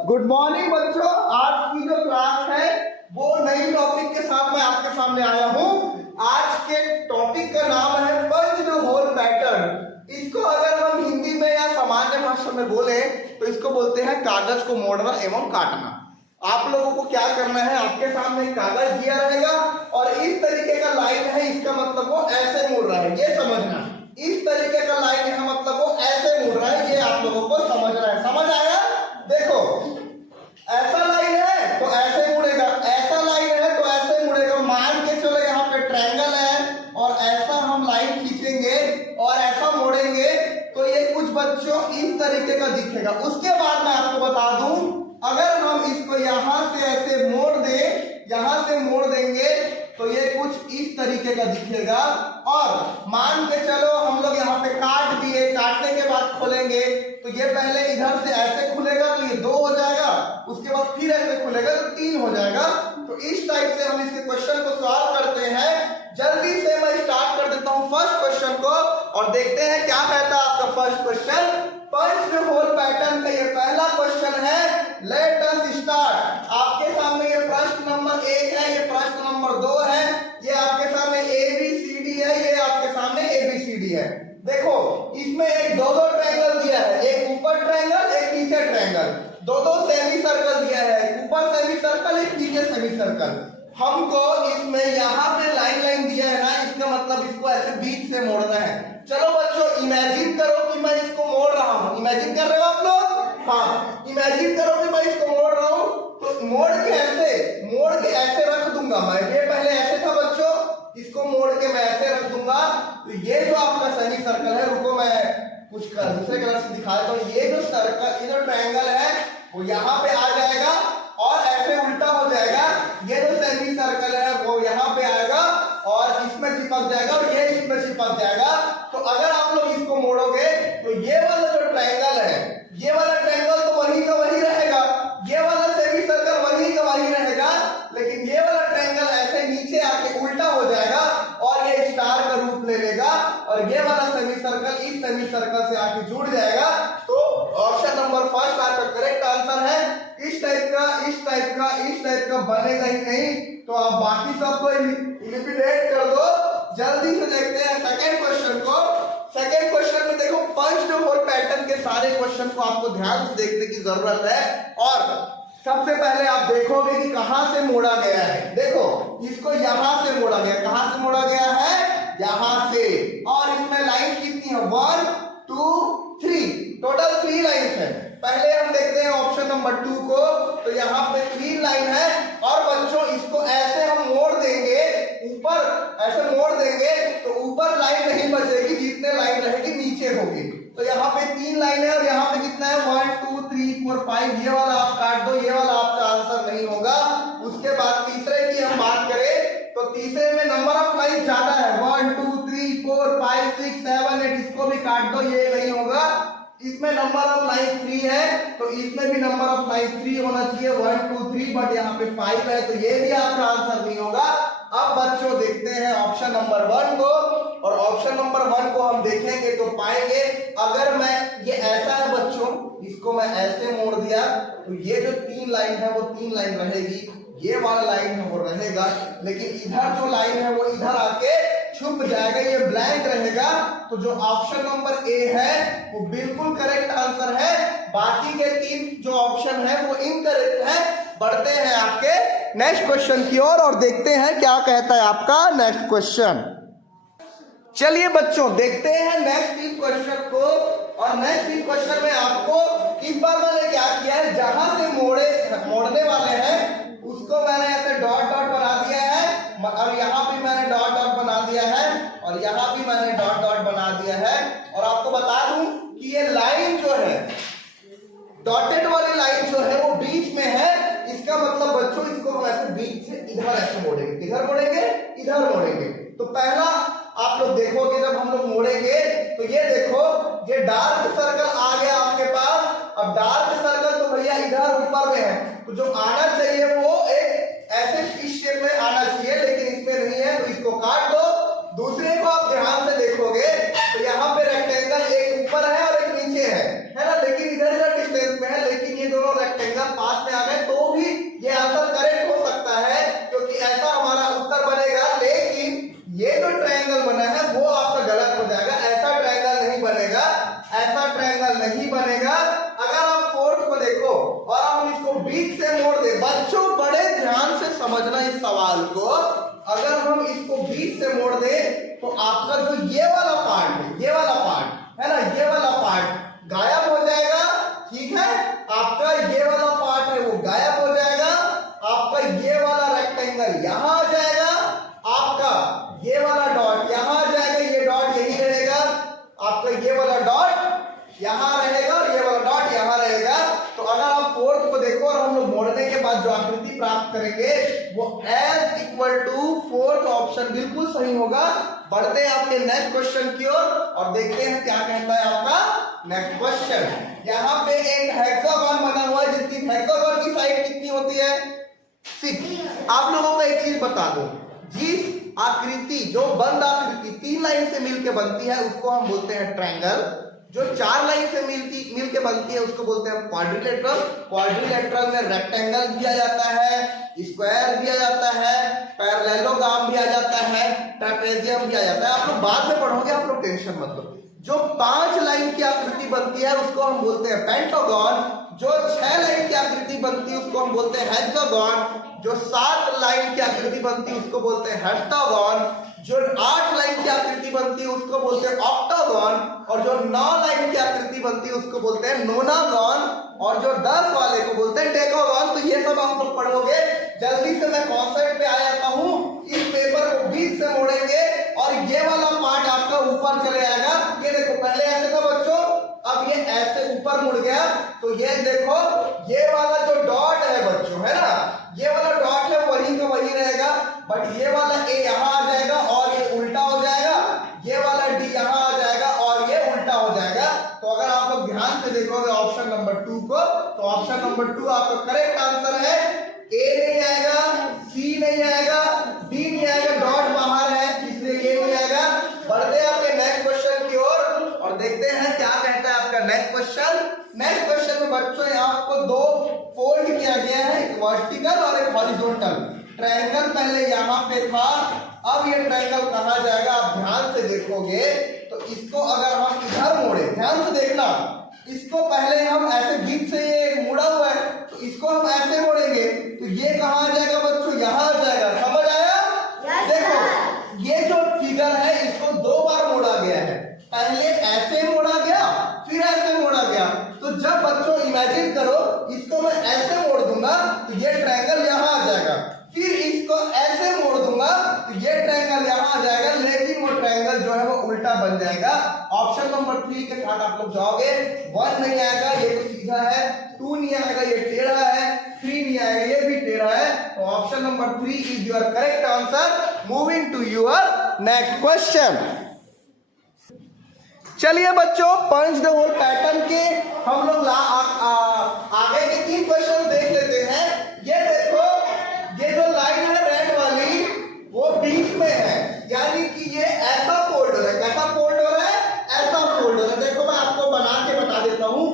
Good morning बच्चों। आज की जो क्लास है वो नई टॉपिक के साथ मैं आपके सामने आया हूँ। आज के टॉपिक का नाम है पंच्ड होल पैटर्न। इसको अगर हम हिंदी में या सामान्य भाषा में बोले तो इसको बोलते हैं कागज को मोड़ना एवं काटना। आप लोगों को क्या करना है, आपके सामने कागज दिया रहेगा और इस तरीके का लाइन है, इसका मतलब वो ऐसे मुड़ रहा है, ये समझना। इस तरीके का लाइन है मतलब वो ऐसे मुड़ रहा है, ये आप लोगों को समझना है। समझ आया? देखो, ऐसा लाइन है तो ऐसे मुड़ेगा, ऐसा लाइन है तो ऐसे मुड़ेगा। मान के चलो यहाँ पे ट्रायंगल है और ऐसा हम लाइन खींचेंगे और ऐसा मोड़ेंगे तो ये कुछ बच्चों इस तरीके का दिखेगा। उसके बाद मैं आपको बता दूं, अगर हम इसको यहां से ऐसे मोड़ दें, यहां से मोड़ देंगे तो ये कुछ इस तरीके का दिखेगा। और मान के चलो हम लोग यहाँ पे काट दिए, काटने के बाद खोलेंगे तो ये पहले इधर से ऐसे खुलेगा तो ये 2 हो जाएगा, उसके बाद फिर ऐसे खुलेगा तो 3 हो जाएगा। तो इस टाइप से हम इसके क्वेश्चन को सॉल्व करते हैं। जल्दी से मैं स्टार्ट कर देता हूं फर्स्ट क्वेश्चन को और देखते हैं क्या कहता है आपका first question. Punched hole pattern का ये पहला क्वेश्चन है। Let us start. आपके सामने ये प्रश्न नंबर 1 है, ये प्रश्न नंबर 2 है, ये आपके सामने ABCD है, ये आपके सामने ABCD है। देखो, इसमें एक दो ट्रायंगल दिया है, एक ऊपर ट्रायंगल एक नीचे ट्रायंगल, दो सेमी सर्कल दिया है, ऊपर सेमी सर्कल एक नीचे सेमी सर्कल। हमको इसमें यहाँ पे लाइन दिया है ना, इसका मतलब इसको ऐसे बीच से मोड़ना है। चलो बच्चों, इमेजिन करो कि मैं इसको मोड़ रहा हूँ। इमेजिन कर रहे हो आप लोग? हाँ, इमेजिन करो कि मैं इसको मोड़ रहा हूँ तो मोड़ के ऐसे रख दूंगा मैं। ये पहले ऐसे था बच्चों, इसको मोड़ के मैं ऐसे रख दूंगा तो ये जो आपका सेमी सर्कल है, रुको मैं कुछ दूसरे कलर से दिखा देता हूँ। ये जो सर्कल, ये जो ट्रायंगल है वो यहाँ पे आ जाएगा और ऐसे उल्टा हो जाएगा। ये जो सेमी सर्कल है वो यहाँ पे आएगा और इसमें चिपक जाएगा और ये इसमें चिपक जाएगा। तो अगर आप लोग इसको मोड़ोगे तो ये वाला जो ट्रायंगल है, ये वाला ट्रायंगल तो वही का वही रहेगा, ये वाला सेमी सर्कल वही का वही रहेगा, लेकिन ये वाला ट्रायंगल ऐसे नीचे आके उल्टा हो जाएगा और ये स्टार का रूप ले लेगा और ये वाला सेमी सर्कल इस सेमी सर्कल से आके जुड़ जाएगा। तो ऑप्शन नंबर फर्स्ट आपका करेक्ट आंसर है। इस टाइप का बनेगा ही नहीं, तो आप बाकी सबको एलिमिनेट कर दो। जल्दी से देखते हैं सेकंड क्वेश्चन को। सेकंड क्वेश्चन में देखो, पंच्ड होल पैटर्न के सारे क्वेश्चन को आपको ध्यान से देखने की जरूरत है। और सबसे पहले आप देखोगे कि कहां से मोड़ा गया है। देखो, इसको यहां से मोड़ा गया। कहां से मोड़ा गया है? यहां से। और इसमें लाइन कितनी है? 1 2 3, टोटल 3 लाइन है। पहले हम देखते हैं ऑप्शन नंबर 2 को। तो यहाँ पे 3 लाइन है और बच्चों इसको ऐसे हम मोड़ देंगे, ऊपर ऐसे मोड़ देंगे तो ऊपर लाइन नहीं बचेगी, जितने लाइन रहेगी नीचे होगी। तो यहाँ पे 3 लाइन है और यहाँ पे कितना है? 1 2 3 4 5। ये वाला आप काट दो, ये वाला आपका आंसर नहीं होगा। उसके बाद तीसरे की हम बात करें तो तीसरे में नंबर ऑफ लाइन ज्यादा है, 1 2 3 4 5 6 7 8। इसको भी काट दो, ये नहीं होगा। इसमें नंबर ऑफ लाइन 3 है तो इसमें भी नंबर ऑफ लाइन 3 होना चाहिए, 1 2 3, बट यहाँ पे 5 है तो ये भी आपका आंसर नहीं होगा। अब बच्चों देखते हैं ऑप्शन नंबर 1 को, और ऑप्शन नंबर 1 को हम देखेंगे तो पाएंगे, अगर मैं ये ऐसा है बच्चों, इसको मैं ऐसे मोड़ दिया तो ये जो 3 लाइन है वो 3 लाइन रहेगी, ये वाला लाइन है वो रहेगा, लेकिन इधर जो लाइन है वो इधर आके छुप जाएगा, ये ब्लैंक रहेगा। तो जो ऑप्शन नंबर ए है वो बिल्कुल करेक्ट आंसर है। बाकी के 3 जो ऑप्शन है वो इनकरेक्ट है। बढ़ते हैं आपके नेक्स्ट क्वेश्चन की ओर और देखते हैं क्या कहता है आपका नेक्स्ट क्वेश्चन। चलिए बच्चों, देखते हैं नेक्स्ट 3 क्वेश्चन को। और नेक्स्ट 3 क्वेश्चन में आपको इस बार मैंने क्या किया है, जहां से मोड़ने वाले हैं उसको मैंने ऐसे डॉट बना दिया है और यहाँ भी मैंने डॉट बना दिया है और यहाँ भी मैंने डॉट बना दिया है। और आपको बता दूं कि ये लाइन जो है, डॉटेड वाली लाइन जो है वो बीच में है। इसका मतलब बच्चों इसको हम ऐसे बीच से इधर ऐसे मोड़ेंगे, इधर मोड़ेंगे, इधर मोड़ेंगे। तो पहला आप लोग देखोगे, जब हम लोग मोड़ेंगे तो ये देखो, ये डार्क सर्कल आ गया आपके पास। अब डार्क सर्कल तो भैया इधर ऊपर में है, तो जो आना चाहिए वो एक ऐसे इस शेप में आना चाहिए, लेकिन इसमें नहीं है तो इसको काट दो। दूसरे को आप ध्यान से देखोगे तो यहाँ पे रेक्टेंगल एक ऊपर है और एक नीचे है ना, लेकिन इधर डिस्टेंस में है, लेकिन ये दोनों रेक्टेंगल बीच से मोड़ दे। बच्चों बड़े ध्यान से समझना इस सवाल को। अगर हम इसको बीच से मोड़ दे तो आपका जो ये वाला पार्ट है, ये वाला पार्ट है ना, ये वाला पार्ट गायब हो जाएगा। ठीक है, आपका ये वाला पार्ट है वो गायब हो जाएगा। आपका ये वाला रेक्टेंगल यहां आ जाएगा, आपका ये वाला डॉट यहां आ जाएगा, ये डॉट यही रहेगा, आपका ये वाला डॉट यहां रहेगा और ये वाला डॉट यहां रहेगा। तो अगर आप फोर्थ को देखो और हम लोग मोड़ने के बाद जो आकृति प्राप्त करेंगे वो is equal to fourth option बिल्कुल सही होगा। बढ़ते हैं आपके नेक्स्ट क्वेश्चन की ओर और देखते हैं क्या कहता है आपका नेक्स्ट क्वेश्चन। यहाँ पे एक हेक्सागोन बना हुआ है जिसकी हेक्सागोन की साइड कितनी होती है 6। आप लोगों को एक चीज बता दो, जिस आकृति जो बंद आकृति 3 लाइन से मिलके बनती है उसको हम बोलते हैं ट्रायंगल। जो 4 लाइन से मिलके बनती है उसको बोलते हैं क्वाड्रिलेटरल। क्वाड्रिलेटरल में रेक्टेंगल भी आ जाता है, स्क्वायर भी आ जाता है, पैरेललोग्राम भी आ जाता है, ट्रेपेजियम भी आ जाता है। आप लोग बाद में पढ़ोगे, आप लोग टेंशन मत लो। जो 5 लाइन की आकृति बनती है उसको हम बोलते हैं पेंटागन। जो 6 लाइन की आकृति बनती है उसको हम बोलते हैं हेक्सागन। जो 7 लाइन की आकृति बनती है उसको बोलते हैं हेप्टागन। जो 8 लाइन की आकृति बनती है उसको बोलते हैं ऑक्टागन। और जो 9 लाइन की आकृति बनती है उसको बोलते हैं नोनागन। और जो 10 वाले को बोलते हैं डेकागन। तो ये सब आप लोग पढ़ोगे। जल्दी से मैं कॉन्सेप्ट पे आ जाता हूँ। इस पेपर को बीच से मोड़ेंगे और ये वाला पार्ट आपका ऊपर चले आएगा। ये देखो, पहले ऐसे था बच्चों, अब ये ऐसे ऊपर मुड़ गया। तो ये देखो, ये वाला जो डॉट है बच्चों, है ना, ये वाला डॉट है वही का वही रहेगा, बट ये वाला ए यहां आ जाएगा और ये उल्टा हो जाएगा। ये वाला डी यहां आ जाएगा और ये उल्टा हो जाएगा। तो अगर आप लोग ध्यान से देखोगे ऑप्शन नंबर 2 को, तो ऑप्शन नंबर 2 आपका करेक्ट आंसर है। ए नहीं आएगा, सी नहीं आएगा, डी नहीं आएगा, डॉट बाहर है इसलिए ये नहीं आएगा। बढ़ते हैं आपके नेक्स्ट क्वेश्चन की ओर और देखते हैं क्या कहता है आपका नेक्स्ट क्वेश्चन। नेक्स्ट क्वेश्चन में बच्चों यहाँ आपको 2 फोल्ड किया गया है, एक वर्टिकल और एक हॉरिजॉन्टल। ट्रायंगल पहले यहाँ पे था, अब ये ट्रायंगल कहाँ जाएगा आप ध्यान से देखोगे तो इसको अगर हम इधर मोड़े, ध्यान से देखना, इसको पहले हम ऐसे बीच से ये मुड़ा हुआ है तो इसको हम ऐसे मोड़ेंगे तो ये कहाँ आ जाएगा बच्चों, यहाँ आ जाएगा। समझ आया? देखो ये जो फिगर है इसको 2 बार मोड़ा गया है। पहले ऐसे मोड़ा गया, फिर ऐसे मोड़ा गया। तो जब बच्चों इमेजिन करो, इसको मैं ऐसे मोड़ दूंगा तो ये ट्रायंगल यहाँ आ जाएगा, फिर इसको ऐसे मोड़ दूंगा तो ये ट्रायंगल यहाँ आ जाएगा, लेकिन वो ट्रायंगल जो है वो उल्टा बन जाएगा। ऑप्शन नंबर 3 के साथ आप लोग जाओगे। 1 नहीं आएगा, ये तो सीधा है। 2 नहीं आएगा, ये टेढ़ा है। 3 नहीं आएगा, ये भी टेढ़ा है। तो option number 3 is your correct answer. Moving to your next question. चलिए बच्चों, पंच द होल पैटर्न के हम लोग आगे के 3 क्वेश्चन देख लेते हैं। ये देखो, ये जो लाइन है रेड वाली वो बीच में है, यानी कि ये ऐसा फोल्ड हो रहा है। कैसा फोल्ड हो रहा है? ऐसा फोल्ड हो रहा है। देखो मैं आपको बना के बता देता हूँ,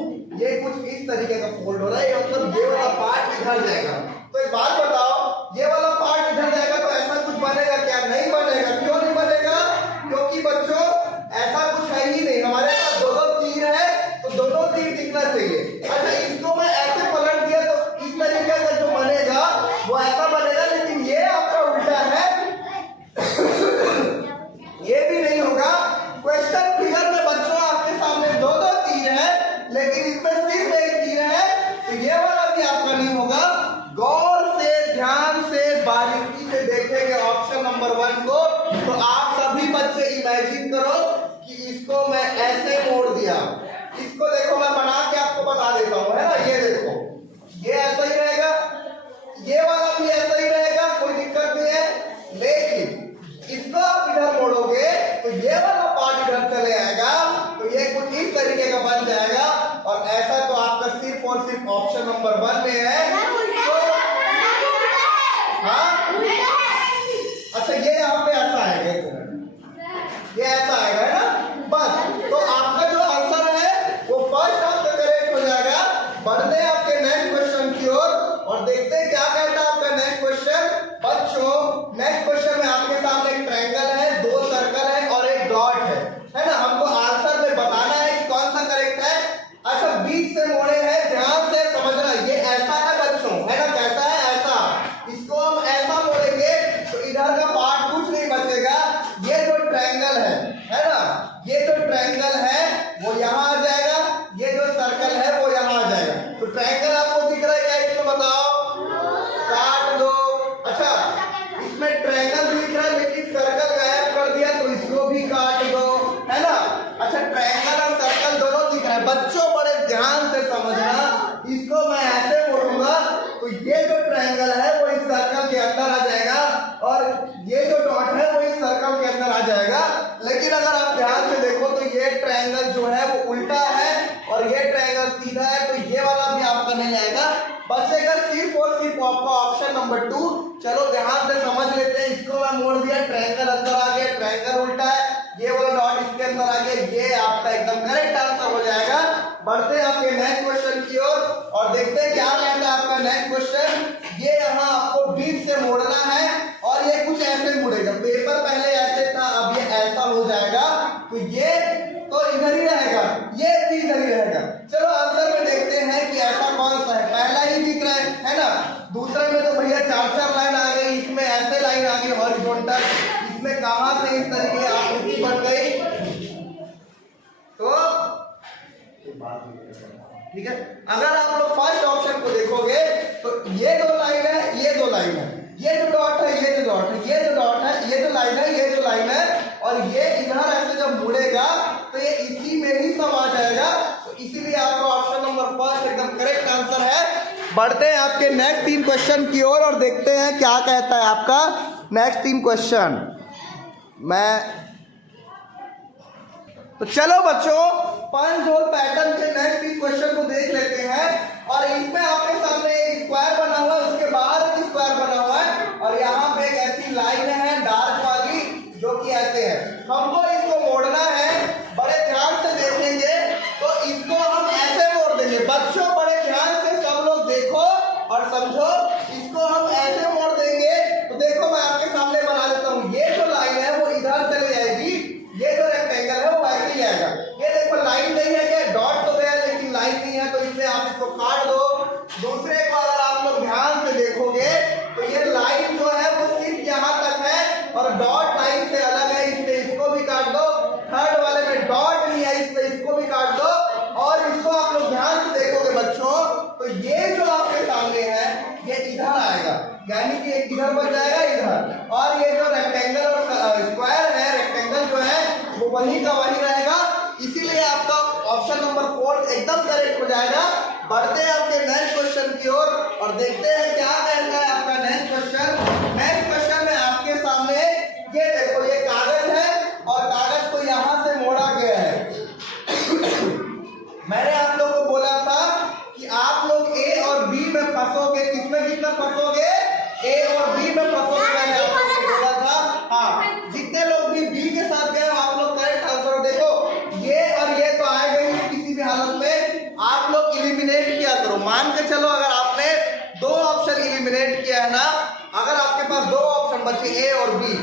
ये कुछ इस तरीके का फोल्ड हो रहा है। मतलब ये वाला पार्ट इधर जाएगा। तो एक बात बताओ, ये वाला पार्ट इधर जाएगा तो ऐसा कुछ बनेगा क्या? नहीं बनेगा। क्यों नहीं बनेगा? क्योंकि बच्चों ऐसा कुछ है ही नहीं। हमारे पास 2 तीर है तो दोनों तीर दिखना चाहिए। अच्छा, इसको मैं ऐसे पलट दिया तो इस तरीके का जो बनेगा वो ऐसा बनेगा, लेकिन ये आपका उल्टा है। ये भी नहीं होगा। क्वेश्चन फिगर में बच्चों आपके सामने 2 तीर है, लेकिन इसमें सिर्फ एक तीर है, तो ये वाला भी आपका नहीं होगा। गौर से, ध्यान से, बारीकी से देखेंगे ऑप्शन नंबर 1 को तो आप सभी बच्चे इमेजिन करो कि इसको मैं ऐसे मोड़ दिया। इसको देखो मैं बना के आपको बता देता हूं, है ना। ये देखो, ये ऐसा ही रहेगा, ये वाला भी ऐसा ही रहेगा, कोई दिक्कत नहीं है। लेकिन इसको आप इधर मोड़ोगे तो ये वाला पार्ट इधर चले आएगा, तो ये कुछ इस तरीके का बन जाएगा। और ऐसा तो आपका सिर्फ और सिर्फ ऑप्शन नंबर 1 में है। तो हाँ, अच्छा ये यहाँ पे ऐसा आएगा, ये ऐसा आएगा, है ना। बस, तो आपका जो आंसर है वो फर्स्ट आपका करेक्ट हो जाएगा। बढ़ते हैं आपके नेक्स्ट क्वेश्चन की ओर और देखते हैं क्या कहता है आपका नेक्स्ट क्वेश्चन। बच्चों नेक्स्ट क्वेश्चन में आपके सामने एक ट्रायंगल है, 2 सर्कल है और एक डॉट है ना। हमको आंसर में बताना है कि कौन सा करेक्ट है। अच्छा, बीच से मोड़े हैं, ध्यान से समझना। ये ऐसा है बच्चों, मोड़ूंगा तो ये जो ट्रायंगल है वो इस सर्कल के अंदर आ जाएगा और ये जो डॉट है वो इस सर्कल के अंदर आ जाएगा। लेकिन अगर आप ध्यान से देखो तो ये ट्रायंगल जो है वो उल्टा है और ये ट्रायंगल सीधा है, तो ये वाला भी आपका नहीं आएगा। बचेगा सिर्फ और सिर्फ आपका ऑप्शन नंबर 2। चलो ध्यान से समझ लेते हैं। इसको मैं मोड़ दिया, ट्रायंगल अंदर आ गया, ट्रायंगल उल्टा है, ये वाला डॉट इसके अंदर आ गया, ये आपका एकदम करेक्ट आंसर हो जाएगा। बढ़ते हैं आपके नेक्स्ट क्वेश्चन की ओर और देखते हैं क्या कहता है आपका नेक्स्ट क्वेश्चन। ये यहाँ आपको बीच से मोड़ना है और ये कुछ ऐसे मुड़ेगा। पेपर पहले ऐसे था, अब ये ऐसा हो जाएगा, तो ये तो इधर ही रहेगा, ये भी इधर ही रहेगा। चलो आंसर में देखते हैं कि ऐसा कौन सा है। पहला ही दिख रहा है ना। दूसरे में तो भैया 4-4 लाइन आ गई, इसमें ऐसे लाइन आ गई हॉरिजॉन्टल, इसमें कहां से इस तरीके आकृति बन गई। तो ठीक है, अगर आप लोग फर्स्ट ऑप्शन को देखोगे तो ये दो लाइन है, ये दो लाइन है, ये जो डॉट है, ये जो डॉट है, ये जो डॉट है, ये जो लाइन है, ये जो लाइन है, और ये इधर ऐसे जब मुड़ेगा तो ये इसी में ही सम आ जाएगा। तो इसीलिए आपका ऑप्शन नंबर फर्स्ट एकदम करेक्ट आंसर है। बढ़ते हैं आपके नेक्स्ट 3 क्वेश्चन की ओर और देखते हैं क्या कहता है आपका नेक्स्ट 3 क्वेश्चन। तो चलो बच्चों, पंच होल पैटर्न के नेक्स्ट 3 क्वेश्चन को देख लेते हैं। और इसमें आपके सामने एक स्क्वायर बना हुआ है, उसके बाहर एक स्क्वायर बना हुआ है और यहाँ पे एक ऐसी लाइन है डार्क वाली जो कि ऐसे है। हमको इसको मोड़ना है, बड़े ध्यान से देखेंगे तो इसको हम ऐसे मोड़ देंगे। बच्चों बड़े ध्यान से सब लोग देखो और समझो, इसको हम ऐसे मोड़ देंगे। तो देखो मैं आपके सामने बना देता हूँ, ये जो लाइन है वो इधर चली जाएगी, ये जो रेक्टेंगल है वो वैसे ही आएगा। ये देखो लाइन नहीं है, क्या डॉट तो गया लेकिन लाइन नहीं है, तो इसलिए आप इसको काट दो। दूसरे को अगर आप लोग ध्यान से देखोगे तो ये लाइन जो है वो सिर्फ यहाँ तक है और डॉट लाइन से अलग है, इसलिए इसको भी काट दो। थर्ड वाले में डॉट नहीं है, इसलिए इसको भी काट दो। और इसको आप लोग ध्यान से देखोगे बच्चों तो ये जो आपके सामने है ये इधर आएगा, यानी कि एक इधर बन जाएगा इधर, और ये जो रेक्टेंगल और स्क्वायर है, रेक्टेंगल जो है वो वही का वही रहेगा। इसीलिए आपका ऑप्शन नंबर 4 एकदम करेक्ट हो जाएगा। बढ़ते हैं आपके नेक्स्ट क्वेश्चन की ओर और देखते हैं क्या कहता है आपका नेक्स्ट क्वेश्चन। नेक्स्ट क्वेश्चन में आपके सामने ये देखो, ये कागज है और कागज को यहां से मोड़ा गया है। मैंने आप लोगों को बोला था कि आप लोग ए और बी में फंसोगे, किसमें किसमें फंसोगे, ए और बी में फंसोगे। मैंने आपको बोला था, हाँ, जितने लोग भी बी के साथ गए आप लोग करेक्ट आंसर देखो। ये और ये तो आएगा ही किसी भी हालत में, आप लोग इलिमिनेट किया करो। मान के चलो अगर आपने 2 ऑप्शन इलिमिनेट किया है ना, अगर आपके पास 2 ऑप्शन बचे ए और बी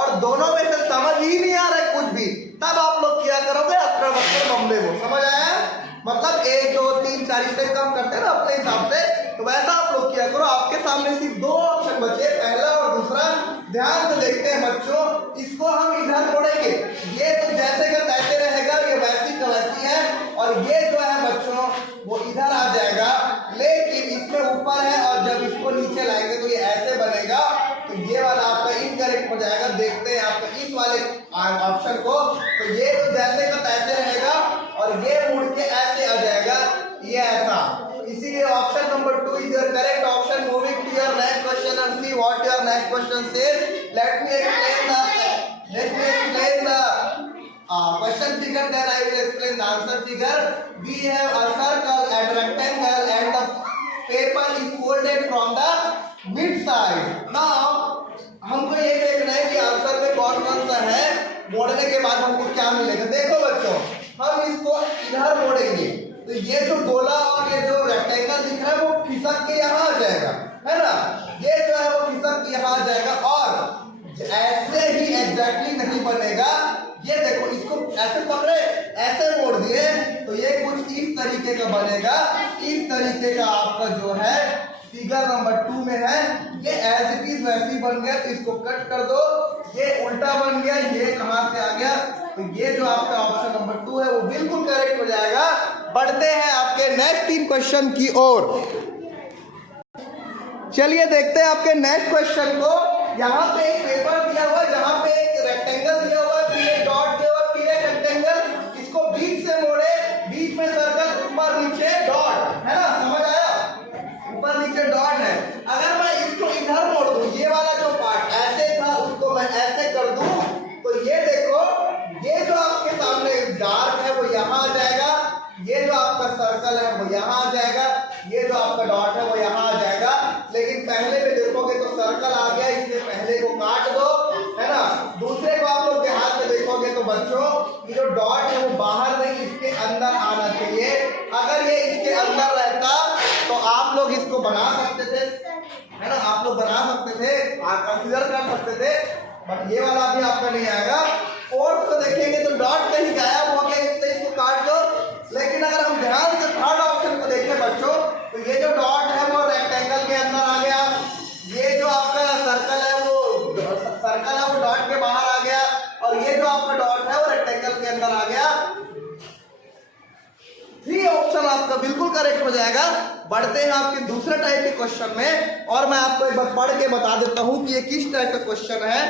और दोनों में से समझ ही नहीं आ रहा है कुछ भी, तब आप लोग क्या करोगे, अक्कर बक्कर बम्बे को। समझ आया? मतलब 1 2 3 4 स्टेप कम करते हैं ना अपने हिसाब से, तो वैसा आप लोग किया करो। आपके सामने सिर्फ 2 ऑप्शन बचे, पहला और दूसरा। ध्यान से देखते हैं बच्चों, इसको हम इधर मोड़ेंगे, ये तो जैसे का तैसे रहेगा, ये वैसी का वैसी है, और ये जो है बच्चों वो इधर आ जाएगा, लेकिन इसमें ऊपर है और जब इसको नीचे लाएंगे तो ये ऐसे बनेगा। तो ये वाला आपका इनकरेक्ट हो जाएगा। देखते हैं आपका इस वाले ऑप्शन को, तो ये तो जैसे का तैसे रहेगा और ये मुड़ के ऐसे आ जाएगा, ये ऐसा। इसीलिए option number 2 is your correct option. Moving to your next question and see what your next question says. Let me explain the question figure, then I will explain the answer figure. We have a circle and rectangle and the paper is folded from the mid side. Now हमको ये देखना है कि answer में कौन कौन सा है, मोड़ने के बाद हमको क्या मिलेगा। देखो बच्चों, हम इसको इधर मोड़ेंगे तो ये जो गोला और ये जो रेक्टेंगल दिख रहा है वो खिसक के यहाँ आ जाएगा, है ना। ये जो है वो खिसक के यहाँ आ जाएगा और ऐसे ही एग्जैक्टली नहीं बनेगा। ये देखो, इसको ऐसे पकड़े, ऐसे मोड़ दिए तो ये कुछ इस तरीके का बनेगा। इस तरीके का आपका जो है फिगर नंबर 2 में है, ये एज इट इज वैसी बन गया, तो इसको कट कर दो। ये उल्टा बन गया, ये कहां से आ गया, तो ये जो आपका ऑप्शन नंबर 2 है वो बिल्कुल करेक्ट हो जाएगा। बढ़ते हैं आपके नेक्स्ट 3 क्वेश्चन की ओर। चलिए देखते हैं आपके नेक्स्ट क्वेश्चन को। यहाँ पे एक पेपर दिया हुआ है, जहाँ पे एक रेक्टेंगल दिया हुआ है, फिर एक डॉट दिया हुआ है, फिर एक रेक्टेंगल। इसको बीच से मोड़े, बीच में सर्कल, ऊपर नीचे डॉट, है ना। समझ आया? ऊपर नीचे डॉट है। अगर मैं इसको इधर मोड़ दूं, ये वाला जो पार्ट ऐसे था उसको मैं ऐसे कर दूं, तो ये देखो ये जो आपके सामने डार्क है वो यहाँ आ जाएगा, ये जो आपका सर्कल है वो यहाँ आ जाएगा, ये जो आपका डॉट है वो यहाँ आ जाएगा। लेकिन पहले में देखोगे तो सर्कल आ गया, इसलिए पहले को काट दो, है ना। दूसरे को आप लोग ध्यान से देखोगे तो बच्चों ये जो डॉट है वो बाहर नहीं इसके अंदर आना चाहिए। अगर ये इसके अंदर रहता तो आप लोग इसको बना सकते थे, है ना, आप लोग बना सकते थे, कंसीडर कर सकते थे, बट ये वाला भी आपका नहीं आएगा। फोर्थ को देखेंगे तो डॉट कहीं गायब हो गया, इसलिए इसको काट दो। लेकिन अगर हम ध्यान से थर्ड ऑप्शन को देखें बच्चों, तो ये जो डॉट है वो रेक्टेंगल के अंदर आ गया, ये जो आपका सर्कल है वो डॉट के बाहर आ गया, और ये जो आपका डॉट है वो रेक्टेंगल के अंदर आ गया। 3 ऑप्शन आपका बिल्कुल करेक्ट हो जाएगा। बढ़ते हैं आपके दूसरे टाइप के क्वेश्चन में, और मैं आपको एक बार पढ़ के बता देता हूं कि ये किस टाइप का क्वेश्चन है।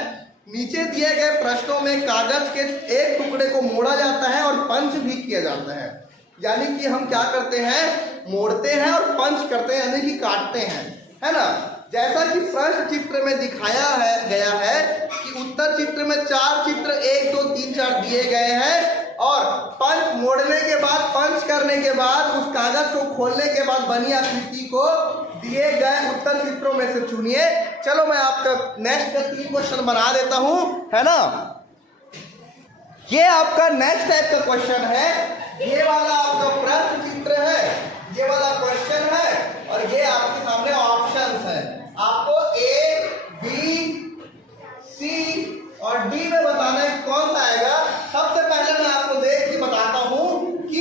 नीचे दिए गए प्रश्नों में कागज के एक टुकड़े को मोड़ा जाता है और पंच भी किया जाता है। यानी कि हम क्या करते हैं, मोड़ते हैं और पंच करते हैं, यानी कि काटते हैं, है ना। जैसा कि प्रश्न चित्र में दिखाया गया है कि उत्तर चित्र में 4 चित्र 1 2 3 4 दिए गए हैं, और पंच मोड़ने के बाद, पंच करने के बाद, उस कागज को खोलने के बाद बनी आकृति को दिए गए उत्तर चित्रों में से चुनिए। चलो मैं आपका नेक्स्ट का 3 क्वेश्चन बना देता हूं, है ना। ये आपका नेक्स्ट टाइप का क्वेश्चन है, ये वाला आपका प्रश्न चित्र है, ये वाला क्वेश्चन है, और ये आपके सामने ऑप्शंस है। आपको ए, बी, सी और डी में बताना है कौन सा आएगा। सबसे पहले मैं आपको देख के बताता हूं कि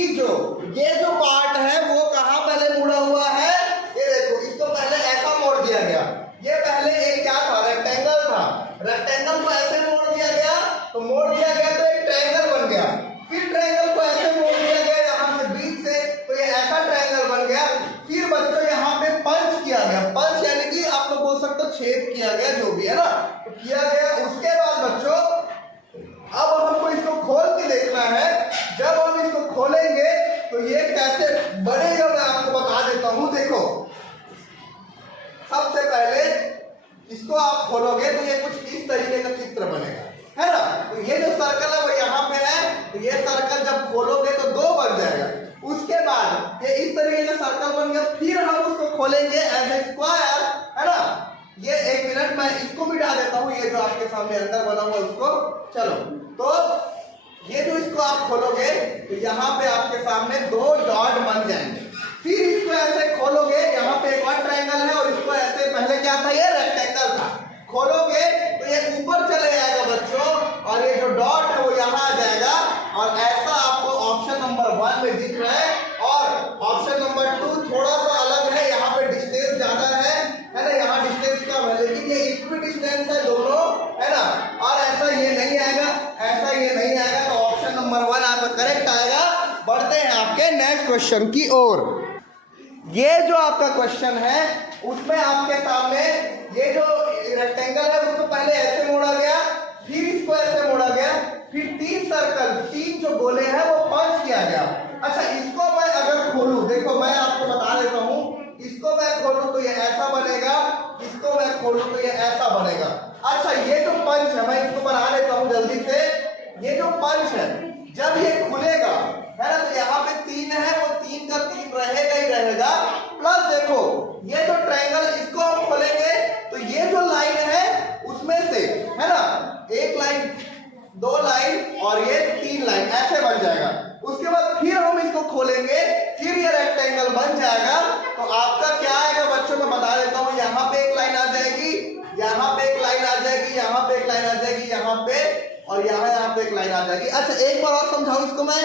ये जो पार्ट है वो कहां पहले मुड़ा हुआ है। ये देखो, इसको पहले ऐसा मोड़ दिया गया, ये पहले एक क्या था, रेक्टेंगल था, रेक्टेंगल को ऐसे मोड़ दिया गया, तो मोड़ दिया गया तो एक ट्रायंगल बन गया। फिर ट्रायंगल को ऐसे मोड़ दिया गया यहाँ से बीच से, तो ये ऐसा ट्रायंगल बन गया। फिर बच्चों यहाँ पे पंच किया गया, पंच यानी कि आप लोग बोल सकते हो छेद किया गया, जो भी है ना, तो किया गया। उसके बाद बच्चों अब हमको इसको खोल के देखना है। जब हम इसको खोलेंगे तो ये कैसे बढ़ेगा मैं आपको बता देता हूं। देखो, सबसे पहले इसको आप खोलोगे तो ये कुछ इस तरीके का चित्र बनेगा, है ना। तो ये जो सर्कल है वो यहाँ पे है, तो ये सर्कल जब खोलोगे तो 2 बन जाएगा। उसके बाद ये इस तरीके का सर्कल बन गया, फिर हम उसको खोलेंगे एज ए स्क्वायर, है ना। ये 1 मिनट मैं इसको मिटा देता हूँ, ये जो आपके सामने अंदर बना हुआ उसको। चलो, तो ये जो इसको आप खोलोगे तो यहाँ पे आपके सामने 2 डॉट बन जाएंगे। फिर इसको ऐसे खोलोगे, यहाँ पे एक और ट्रायंगल है, और इसको ऐसे, पहले क्या था, ये रेक्टेंगल था, खोलोगे तो ये ऊपर चले जाएगा बच्चों, और ये जो डॉट है वो यहाँ आ जाएगा। और ऐसा आपको ऑप्शन नंबर 1 में दिख रहा है। और ऑप्शन नंबर 2 थोड़ा सा अलग है, यहाँ पे डिस्टेंस ज्यादा है ना, यहाँ डिस्टेंस कम है, लेकिन ये इक्वल डिस्टेंस है दोनों, है ना। और ऐसा ये नहीं आएगा, ऐसा ये नहीं आएगा, तो ऑप्शन नंबर 1 आपका करेक्ट आएगा। बढ़ते हैं आपके नेक्स्ट क्वेश्चन की ओर। ये जो आपका क्वेश्चन है उसमें आपके सामने ये जो रेक्टेंगल है उसको पहले ऐसे मोड़ा गया, फिर इसको ऐसे मोड़ा गया, फिर 3 सर्कल, 3 जो गोले हैं वो पंच किया गया। अच्छा, इसको मैं अगर खोलूं, देखो मैं आपको बता देता हूं, इसको मैं खोलूं तो ये ऐसा बनेगा, इसको मैं खोलूं तो ये ऐसा बनेगा। अच्छा, ये जो पंच है, मैं इसको बना लेता हूं जल्दी से। ये जो पंच है जब ये खुलेगा, है ना, तो यहाँ पे 3 है, वो 3 का 3 रहेगा ही रहेगा। प्लस देखो, ये जो ट्रायंगल, इसको हम खोलेंगे तो ये जो लाइन है उसमें से, है ना, 1 लाइन, 2 लाइन और ये 3 लाइन ऐसे बन जाएगा। उसके बाद फिर हम इसको खोलेंगे, फिर ये रेक्टेंगल बन जाएगा। तो आपका क्या आएगा बच्चों, मैं बता देता हूँ। यहाँ पे एक लाइन आ जाएगी, यहाँ पे एक लाइन आ जाएगी, यहाँ पे एक लाइन आ जाएगी, यहाँ पे, और यहाँ पे एक लाइन आ जाएगी। अच्छा, एक बार और समझाऊं इसको, मैं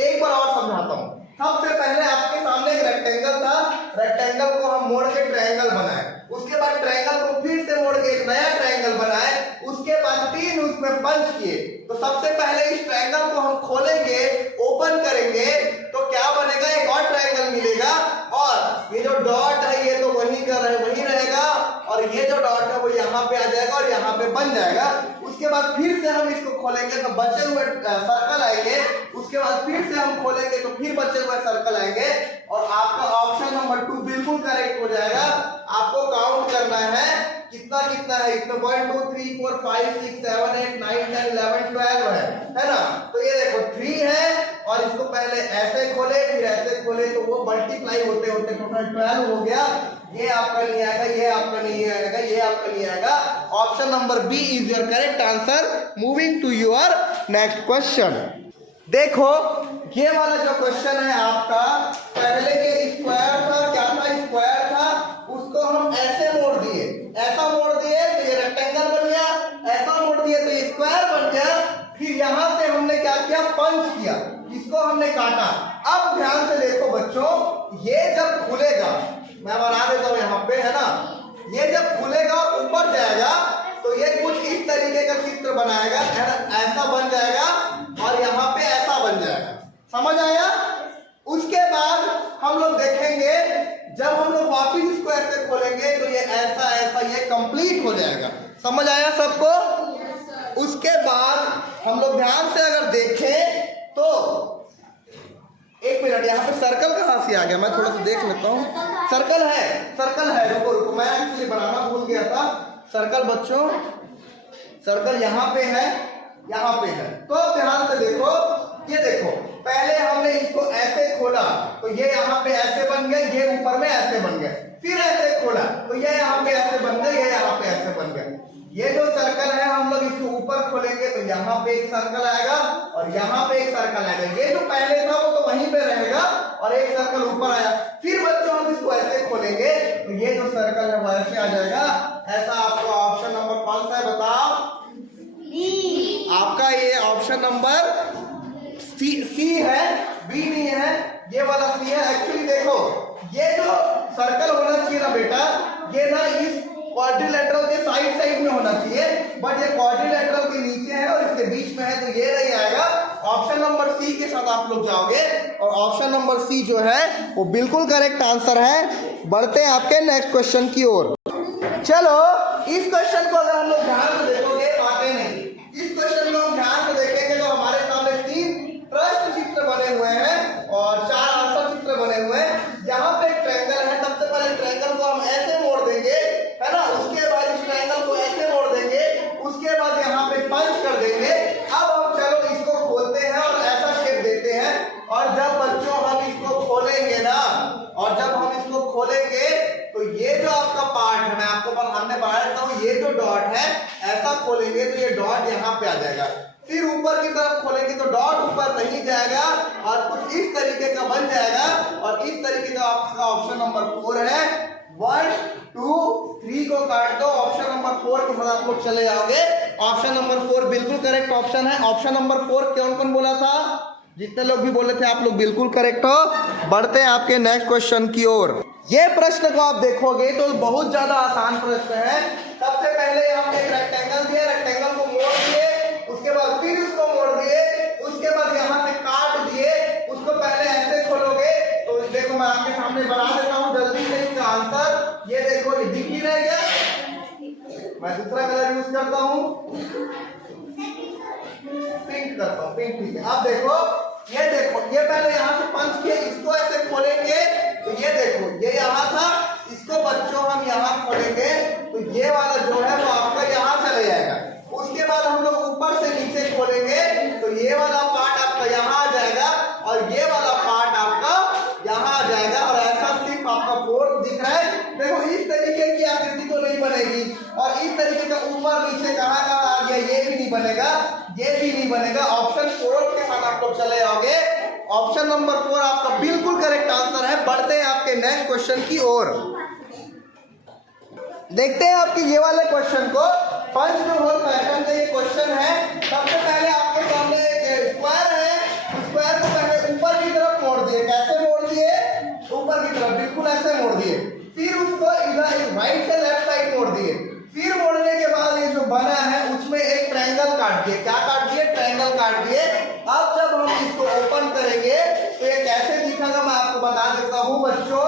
एक बार और समझाता हूँ। सबसे पहले आपके सामने एक रेक्टेंगल था, रेक्टेंगल को हम मोड़ के ट्रायंगल बनाए, उसके बाद ट्रायंगल को फिर से मोड़ के एक नया ट्रायंगल बनाए, उसके बाद 3 उसमें पंच किए। तो सबसे पहले इस ट्रायंगल को हम खोलेंगे, ओपन करेंगे, तो क्या बनेगा, एक और ट्रायंगल मिलेगा। और ये जो डॉट है ये तो वही रहेगा, और ये जो डॉट है वो यहाँ पे आ जाएगा और यहाँ पे बन जाएगा। उसके बाद फिर से हम इसको खोलेंगे तो बचे हुए सर्कल आएंगे, उसके बाद फिर से हम खोलेंगे तो फिर बचे हुए सर्कल आएंगे, और आपका ऑप्शन नंबर 2 बिल्कुल करेक्ट हो जाएगा। इसमें 1 2 3 4 5 6 7 8 9 10 11 12 है ना। तो ये देखो 3 है और इसको पहले ऐसे खोले फिर ऐसे खोले तो वो मल्टीप्लाई होते होते टोटल 12 हो गया। ये आपका नहीं आएगा, ये आपका नहीं आएगा, ये आपका नहीं आएगा। Option number B is your correct answer. Moving to your next question. देखो ये वाला जो क्वेश्चन है आपका, पहले के स्क्वायर था, क्या था, स्क्वायर था, उसको हम ऐसे मोड़ दिए, ऐसा मोड़ दिए तो ये रेक्टेंगल बन गया, ऐसा मोड़ दिए तो ये स्क्वायर बन गया। फिर यहां से हमने क्या किया, पंच किया, इसको हमने काटा। अब ध्यान से देखो बच्चों, ये जब खुलेगा, मैं बना देता हूं यहाँ पे, है ना, ये जब खुलेगा और ऊपर जाएगा तो ये कुछ इस तरीके का चित्र बनाएगा, ऐसा बन जाएगा और यहाँ पे ऐसा बन जाएगा। समझ आया? उसके बाद हम लोग देखेंगे जब हम लोग वापिस इसको ऐसे खोलेंगे तो ये ऐसा ऐसा ये कंप्लीट हो जाएगा। समझ आया सबको? उसके बाद हम लोग ध्यान से अगर देखें तो एक मिनट, यहाँ पे सर्कल कहाँ से आ गया, मैं थोड़ा सा देख लेता हूँ। सर्कल है, सर्कल है, रुको रुको, मैं एक्चुअली बनाना भूल गया था। सर्कल बच्चों, सर्कल यहाँ पे है, यहाँ पे है। तो ध्यान से देखो, ये देखो पहले हमने इसको ऐसे खोला तो ये यहाँ पे ऐसे बन गए, ये ऊपर में ऐसे बन गए, फिर ऐसे खोला तो ये यहाँ पे ऐसे बन गए, ये यहाँ पे ऐसे बन गए। ये जो सर्कल है हम लोग इसको ऊपर खोलेंगे तो यहाँ पे एक सर्कल आएगा और यहाँ पे एक सर्कल आएगा। ये जो पहले था वो तो वहीं पे रहेगा और एक सर्कल ऊपर आया। फिर बच्चों हम इसको ऐसे खोलेंगे तो ये जो सर्कल है वो ऐसे आ जाएगा। ऐसा आपको ऑप्शन नंबर कौन सा है बताओ? आपका ये ऑप्शन नंबर सी है, बी नहीं है, ये वाला सी है। एक्चुअली देखो ये जो सर्कल होना चाहिए ना बेटा, ये ना इस क्वाड्रिलेटरल के साइड में होना चाहिए, बट ये क्वाड्रिलेटरल के नीचे है और इसके बीच में है तो ये नहीं आएगा। ऑप्शन नंबर सी के साथ आप लोग जाओगे और ऑप्शन नंबर सी जो है वो बिल्कुल करेक्ट आंसर है। बढ़ते हैं आपके नेक्स्ट क्वेश्चन की ओर। चलो इस क्वेश्चन को अगर हम लोग ध्यान से देखोगे, आते नहीं, इस क्वेश्चन को हम ध्यान से देखेंगे तो हमारे सामने 3 प्रश्न चित्र बने हुए हैं और 4 आंसर चित्र बने हुए हैं। यहाँ पे एक ट्रायंगल है, सबसे पहले ट्रायंगल को हम ऐसे मोड़ देंगे, है ना, उसके बाद इस ट्रायंगल को ऐसे मोड़ देंगे, उसके बाद यहाँ पे पंच कर देंगे। अब हम चलो इसको खोलते हैं और ऐसा शेप देते हैं और जब बच्चों हम इसको खोलेंगे ना, और जब हम इसको खोलेंगे तो ये जो आपका पार्ट है, मैं आपको हमने बना देता हूँ, ये जो डॉट है ऐसा खोलेंगे तो ये डॉट यहाँ पे आ जाएगा। फिर ऊपर की तरफ खोलेंगे तो डॉट ऊपर नहीं जाएगा और कुछ इस तरीके का बन जाएगा और इस तरीके का आपका ऑप्शन नंबर 4 है। 1 2 3 को काट दो, ऑप्शन नंबर 4 के साथ आप लोग चले जाओगे। ऑप्शन नंबर 4 बिल्कुल करेक्ट ऑप्शन है। ऑप्शन नंबर 4 कौन कौन बोला था? जितने लोग भी बोले थे आप लोग बिल्कुल करेक्ट हो। बढ़ते हैं आपके नेक्स्ट क्वेश्चन की ओर। ये प्रश्न को आप देखोगे तो बहुत ज्यादा आसान प्रश्न है। सबसे पहले हम एक रेक्टेंगल दिया, रेक्टेंगल को मोड़ दिए, उसके बाद फिर उसको मोड़ दिए, उसके बाद यहाँ से काट दिए, उसको पहले ऐसे खोलोगे तो देखो मैं आपके सामने बना देता हूँ जल्दी से इसका आंसर। ये देखो ये दिख ही रह गया, मैं दूसरा कलर यूज करता हूँ, पिंक करता हूँ, पिंक। ठीक है, अब देखो ये पहले यहाँ से पंच किए, इसको ऐसे खोलेंगे तो ये देखो ये यहाँ था, इसको बच्चों हम यहाँ खोलेंगे तो ये वाला जो है वो आपका यहाँ चले जाएगा। उसके बाद हम लोग ऊपर से नीचे खोलेंगे तो ये वाला पार्ट आपका यहाँ आ जाएगा और ये वाला पार्ट आपका यहाँ आ जाएगा और ऐसा सिर्फ आपका 4 दिख रहा है। देखो इस तरीके की आकृति तो नहीं बनेगी और इस तरीके का ऊपर नीचे कहाँ आ गया, ये भी नहीं बनेगा, ये भी नहीं बनेगा। ऑप्शन 4 के साथ आप लोग चले आओगे। ऑप्शन नंबर 4 आपका बिल्कुल करेक्ट आंसर है। बढ़ते हैं आपके नेक्स्ट क्वेश्चन की ओर। देखते हैं आपके ये वाले क्वेश्चन को। पंच होल पैटर्न का ये क्वेश्चन है। सबसे पहले आपके सामने एक स्क्वायर है, स्क्वायर को पहले ऊपर की तरफ मोड़ दिए, कैसे मोड़ दिए? ऊपर की तरफ, बिल्कुल ऐसे मोड़ दिए। फिर उसको इधर राइट से लेफ्ट साइड मोड़ दिए। फिर मोड़ने के बाद ये जो बना है उसमें एक ट्रायंगल काट दिए। क्या काट दिए? ट्रायंगल काट दिए। अब जब हम इसको ओपन करेंगे तो ये कैसे दिखेगा मैं आपको बता देता हूँ बच्चों।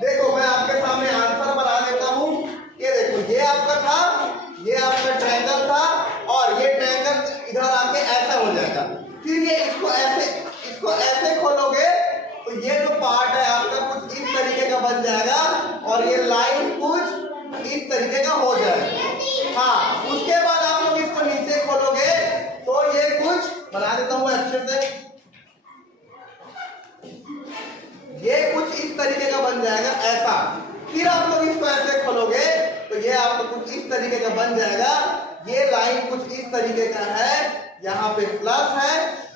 देखो मैं आपके सामने आंसर बना देता हूँ। ये देखो ये आपका था, ये आपका ट्रायंगल था और ये ट्रायंगल इधर आके ऐसा हो जाएगा। फिर ये इसको ऐसे खोलोगे तो ये जो पार्ट है आपका कुछ इस तरीके का बन जाएगा और ये कुछ इस तरीके का हो जाए। हाँ, उसके बाद आप लोग इसको नीचे खोलोगे तो ये कुछ बना देता हूँ अच्छे से, ये कुछ इस तरीके का बन जाएगा ऐसा। फिर आप लोग इसको ऐसे खोलोगे तो ये आपको कुछ इस तरीके का बन जाएगा। ये लाइन कुछ इस तरीके का है, यहाँ पे प्लस है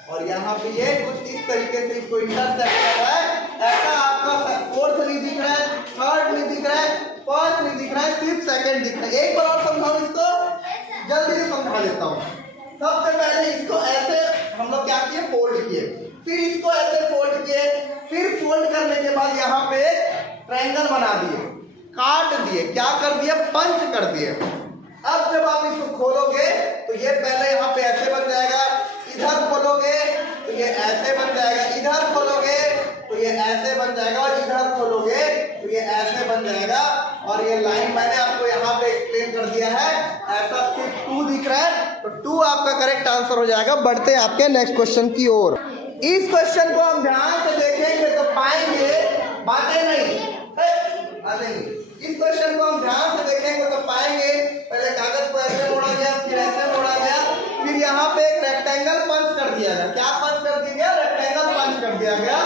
और यहाँ पे ये कुछ इस तरीके से इसको इंटरसेक्ट कर रहा है। ऐसा आपका फोर्थ नहीं दिख रहा है, थर्ड नहीं दिख रहा है, फर्स्ट नहीं दिख रहा है, सिर्फ सेकंड दिख रहा है। एक बार और समझाऊं इसको, जल्दी से समझा देता हूँ। सबसे पहले इसको ऐसे हम लोग क्या किए, फोल्ड किए, फिर इसको ऐसे फोल्ड किए, फिर फोल्ड करने के बाद यहाँ पे ट्रायंगल बना दिए, काट दिए, क्या कर दिए, पंच कर दिए। अब जब आप इसको खोलोगे तो ये पहले यहाँ पे ऐसे बन जाएगा, इधर खोलोगे तो ये ऐसे बन जाएगा, इधर खोलोगे तो ये ऐसे बन जाएगा और इधर खोलोगे तो ये ऐसे बन जाएगा। और ये लाइन मैंने आपको यहाँ पे एक्सप्लेन कर दिया है। ऐसा सिर्फ 2 दिख रहा है तो 2 आपका करेक्ट आंसर हो जाएगा। बढ़ते हैं आपके नेक्स्ट क्वेश्चन की ओर। इस क्वेश्चन को हम ध्यान से देखेंगे तो पाएंगे, बातें नहीं। इस क्वेश्चन को हम ध्यान से देखेंगे तो पाएंगे, पहले कागज को ऐसे मोड़ा गया, फिर ऐसे मोड़ा गया, फिर यहाँ पे एक रेक्टेंगल पंच कर दिया गया। क्या पंच कर दिया गया, रेक्टेंगल पंच कर दिया गया।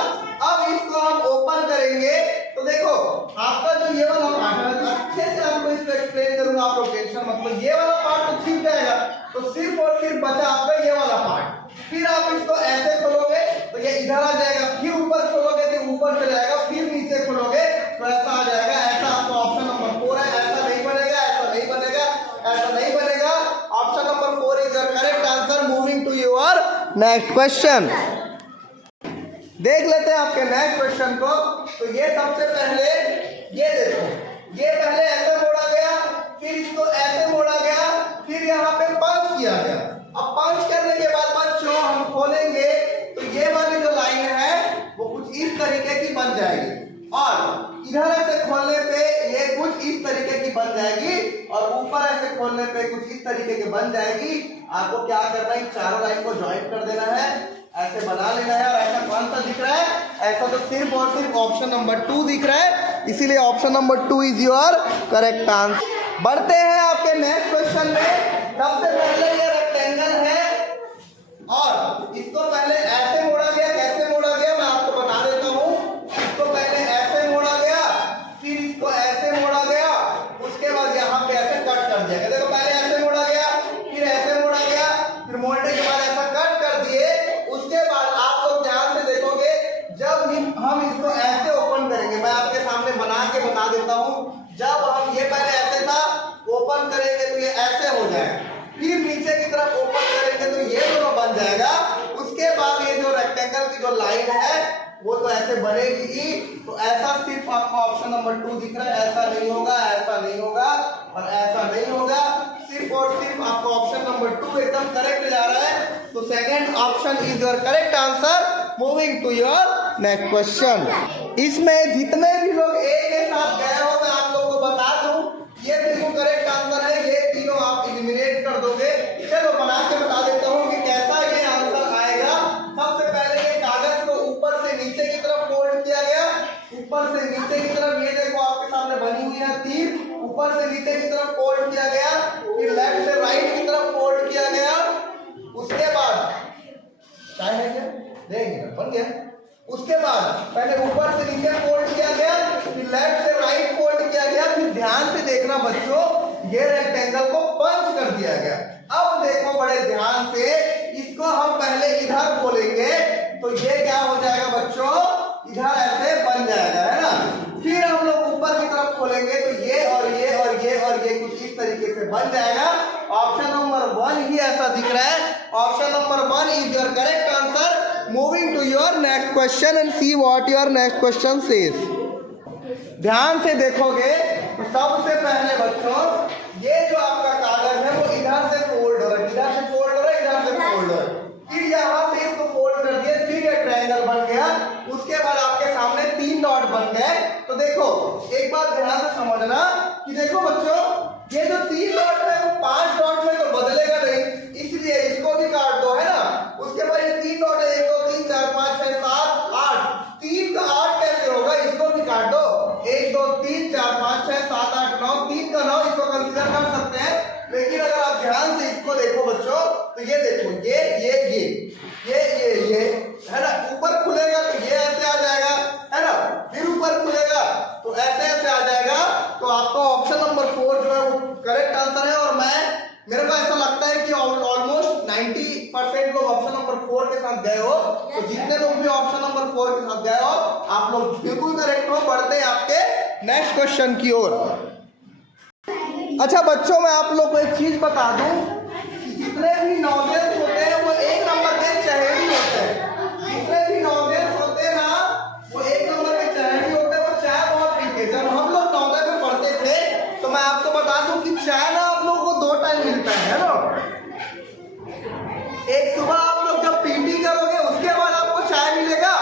अब इसको हम ओपन करेंगे तो देखो आपका जो ये वाला पार्ट है, अच्छे से आपको इसको एक्सप्लेन करूंगा, आप लोग टेंशन मत लो। ये वाला पार्ट तो ठीक जाएगा, तो सिर्फ और सिर्फ बचा आपका ये वाला पार्ट। फिर आप इसको ऐसे खोलोगे तो ये इधर आ जाएगा, फिर ऊपर खोलोगे तो ऊपर चले जाएगा, फिर नीचे खोलोगे तो ऐसा आ जाएगा। ऐसा आपका ऑप्शन नंबर 4 है। ऐसा नहीं बनेगा, ऐसा नहीं बनेगा, ऐसा नहीं बनेगा। Option number 4 is your correct answer. Moving to your next question, देख लेते हैं आपके नेक्स्ट क्वेश्चन को। तो ये सबसे पहले ये देखो, ये पहले ऐसे मोड़ा गया, फिर इसको ऐसे मोड़ा गया, फिर यहाँ पे पंच किया गया। अब पंच करने के बाद बच्चों हम खोलेंगे तो ये वाली जो लाइन है वो कुछ इस तरीके की बन जाएगी, और इधर ऐसे खोलने पे ये कुछ इस तरीके की बन जाएगी, और ऊपर ऐसे खोलने पे कुछ इस तरीके की बन जाएगी। आपको क्या करना है, चारों लाइन को ज्वाइंट कर देना है, ऐसे बना लेना है। और ऐसा कौन सा दिख रहा है, ऐसा तो सिर्फ और सिर्फ ऑप्शन नंबर 2 दिख रहा है, इसीलिए option number 2 is your correct answer. बढ़ते हैं आपके नेक्स्ट क्वेश्चन में। सबसे पहले ये रेक्टेंगल है और इसको पहले ऐसे मोड़ा गया, कैसे मोड़ा गया मैं आपको बता देता हूँ। इसको पहले ऐसे मोड़ा गया, फिर इसको ऐसे मोड़ा गया, उसके बाद यहाँ पे ऐसे कट कर दिया गया। देखो पहले ऐसे मोड़ा गया, फिर ऐसे मोड़ा गया, फिर मोड़ने के बाद ऐसा कट कर दिए। उसके बाद आप लोग ध्यान से देखोगे, जब हम इसको ऐसे ओपन करेंगे, मैं आपके सामने बना के बता देता हूँ। जब हम ये पहले ऐसे था, ओपन करेंगे तो ये ऐसे हो जाएगा, फिर नीचे की तरफ ओपन करेंगे तो ये दोनों बन जाएगा। उसके बाद ये जो रेक्टेंगल की जो लाइन है वो तो ऐसे बनेगी ही। तो ऐसा सिर्फ आपको ऑप्शन नंबर 2 दिख रहा है, ऐसा नहीं होगा, ऐसा नहीं होगा और ऐसा नहीं होगा। सिर्फ और सिर्फ आपको ऑप्शन नंबर 2 एकदम करेक्ट जा रहा है। तो second option is your correct answer. Moving to your next question. इसमें जितने भी लोग एक के साथ गए हो मैं आप लोगों को बता दूं, ये तीनों करेक्ट आंसर है, ये तीनों आप एलिमिनेट कर दोगे। चलो बना के बता देता हूँ कि कैसा ये आंसर आएगा। सबसे पहले ये कागज को ऊपर से नीचे की तरफ फोल्ड किया गया, ऊपर से नीचे की तरफ, ये देखो आपके सामने बनी हुई है तीर, ऊपर से नीचे की तरफ फोल्ड किया गया, फिर लेफ्ट से राइट की तरफ फोल्ड किया गया। उसके बाद क्या है, देखेंगे बन गया। उसके बाद पहले ऊपर से नीचे फोल्ड किया गया, फिर लेफ्ट से राइट फोल्ड किया गया, फिर ध्यान से देखना बच्चों, ये रेक्टेंगल को पंच कर दिया गया। अब देखो बड़े ध्यान से, इसको हम पहले इधर खोलेंगे तो ये क्या हो जाएगा बच्चों, इधर ऐसे बन जाएगा, है ना। फिर हम लोग ऊपर की तरफ खोलेंगे तो ये और ये और ये और ये कुछ इस तरीके से बन जाएगा। ऑप्शन नंबर 1 ही ऐसा दिख रहा है। Option number 1 is your correct answer. Moving to your next question and see what your next question says. ध्यान से देखोगे तो सबसे पहले बच्चों ये जो आपका कागज है वो इधर से फोल्ड हो रहा है, इधर से फोल्ड हो रहा है, इधर से फोल्ड हो रहा है, फिर यहाँ से इसको फोल्ड कर दिया, फिर ये ट्रायंगल बन गया। उसके बाद आपके सामने 3 डॉट बन गए। तो देखो एक बात ध्यान से समझना कि देखो बच्चों, ये जो 3 डॉट है वो 5 डॉट में तो बदलेगा नहीं, इसलिए इसको भी काट दो, है ना। उसके बाद ये 3 डॉट है, 1 2 3 4 5 6 7 8, 3 का 8 कैसे होगा, इसको भी काट दो। 1 2 3 4 5 6 7 8 9, 3 का 9, ध्यान से इसको देखो बच्चों, तो ये देखो ये है ना, ऊपर खुलेगा तो ये ऐसे आ जाएगा, है ना, फिर ऊपर खुलेगा तो ऐसे ऐसे आ जाएगा। तो आपका ऑप्शन नंबर 4 जो है वो करेक्ट आंसर है। और मेरे को ऐसा लगता है कि ऑलमोस्ट 90% लोग ऑप्शन नंबर 4 के साथ गए हो। तो जितने लोग भी ऑप्शन नंबर 4 के साथ गए हो आप लोग बिल्कुल करेक्ट हो। बढ़ते हैं आपके नेक्स्ट क्वेश्चन की ओर। अच्छा बच्चों, मैं आप लोग को एक चीज बता दूं, जितने भी नॉवेल्स होते हैं वो एक नंबर के चहेड़ी होते हैं। जितने भी नॉवेल्स होते हैं ना वो एक नंबर के चहेड़ी होते हैं। वो चाय बहुत पीते। जब हम लोग नवोदय में पढ़ते थे तो मैं आपको बता दूं कि चाय ना आप लोगों को 2 टाइम मिलता है ना। एक सुबह आप लोग जब पीटी करोगे उसके बाद आपको चाय मिलेगा,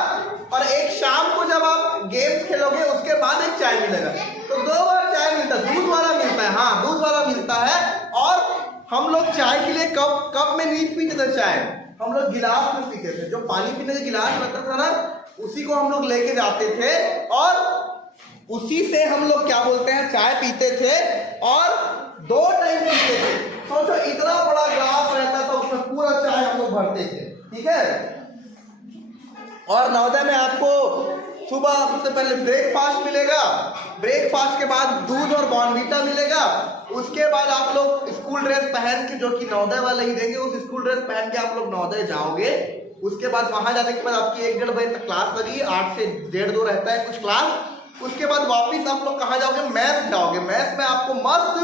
और एक शाम को जब आप गेम्स खेलोगे उसके बाद एक चाय मिलेगा। तो 2 बार चाय मिलता है। दूध वाला मिलता है, हाँ दूध वाला मिलता है। और हम लोग चाय के लिए कप में नहीं पीते थे चाय, हम लोग गिलास में पीते थे। जो पानी पीने का गिलास रहता था ना उसी को हम लोग लेके जाते थे और उसी से हम लोग क्या बोलते हैं चाय पीते थे और 2 टाइम पीते थे। सोचो इतना बड़ा ग्लास रहता था उसमें पूरा चाय हम लोग भरते थे, ठीक है। और नवोदय में आपको सुबह सबसे पहले ब्रेकफास्ट मिलेगा, ब्रेकफास्ट के बाद दूध और बॉर्नवीटा मिलेगा। उसके बाद आप लोग स्कूल ड्रेस पहन के, जो कि नवोदय वाले ही देंगे, उस स्कूल ड्रेस पहन के आप लोग नवोदय जाओगे। उसके बाद वहां जाने के बाद आपकी 1-1.5 बजे तक क्लास लगेगी, 8 से 1.5-2 रहता है कुछ क्लास। उसके बाद वापिस आप लोग कहाँ जाओगे, मैस जाओगे। मैस में आपको मस्त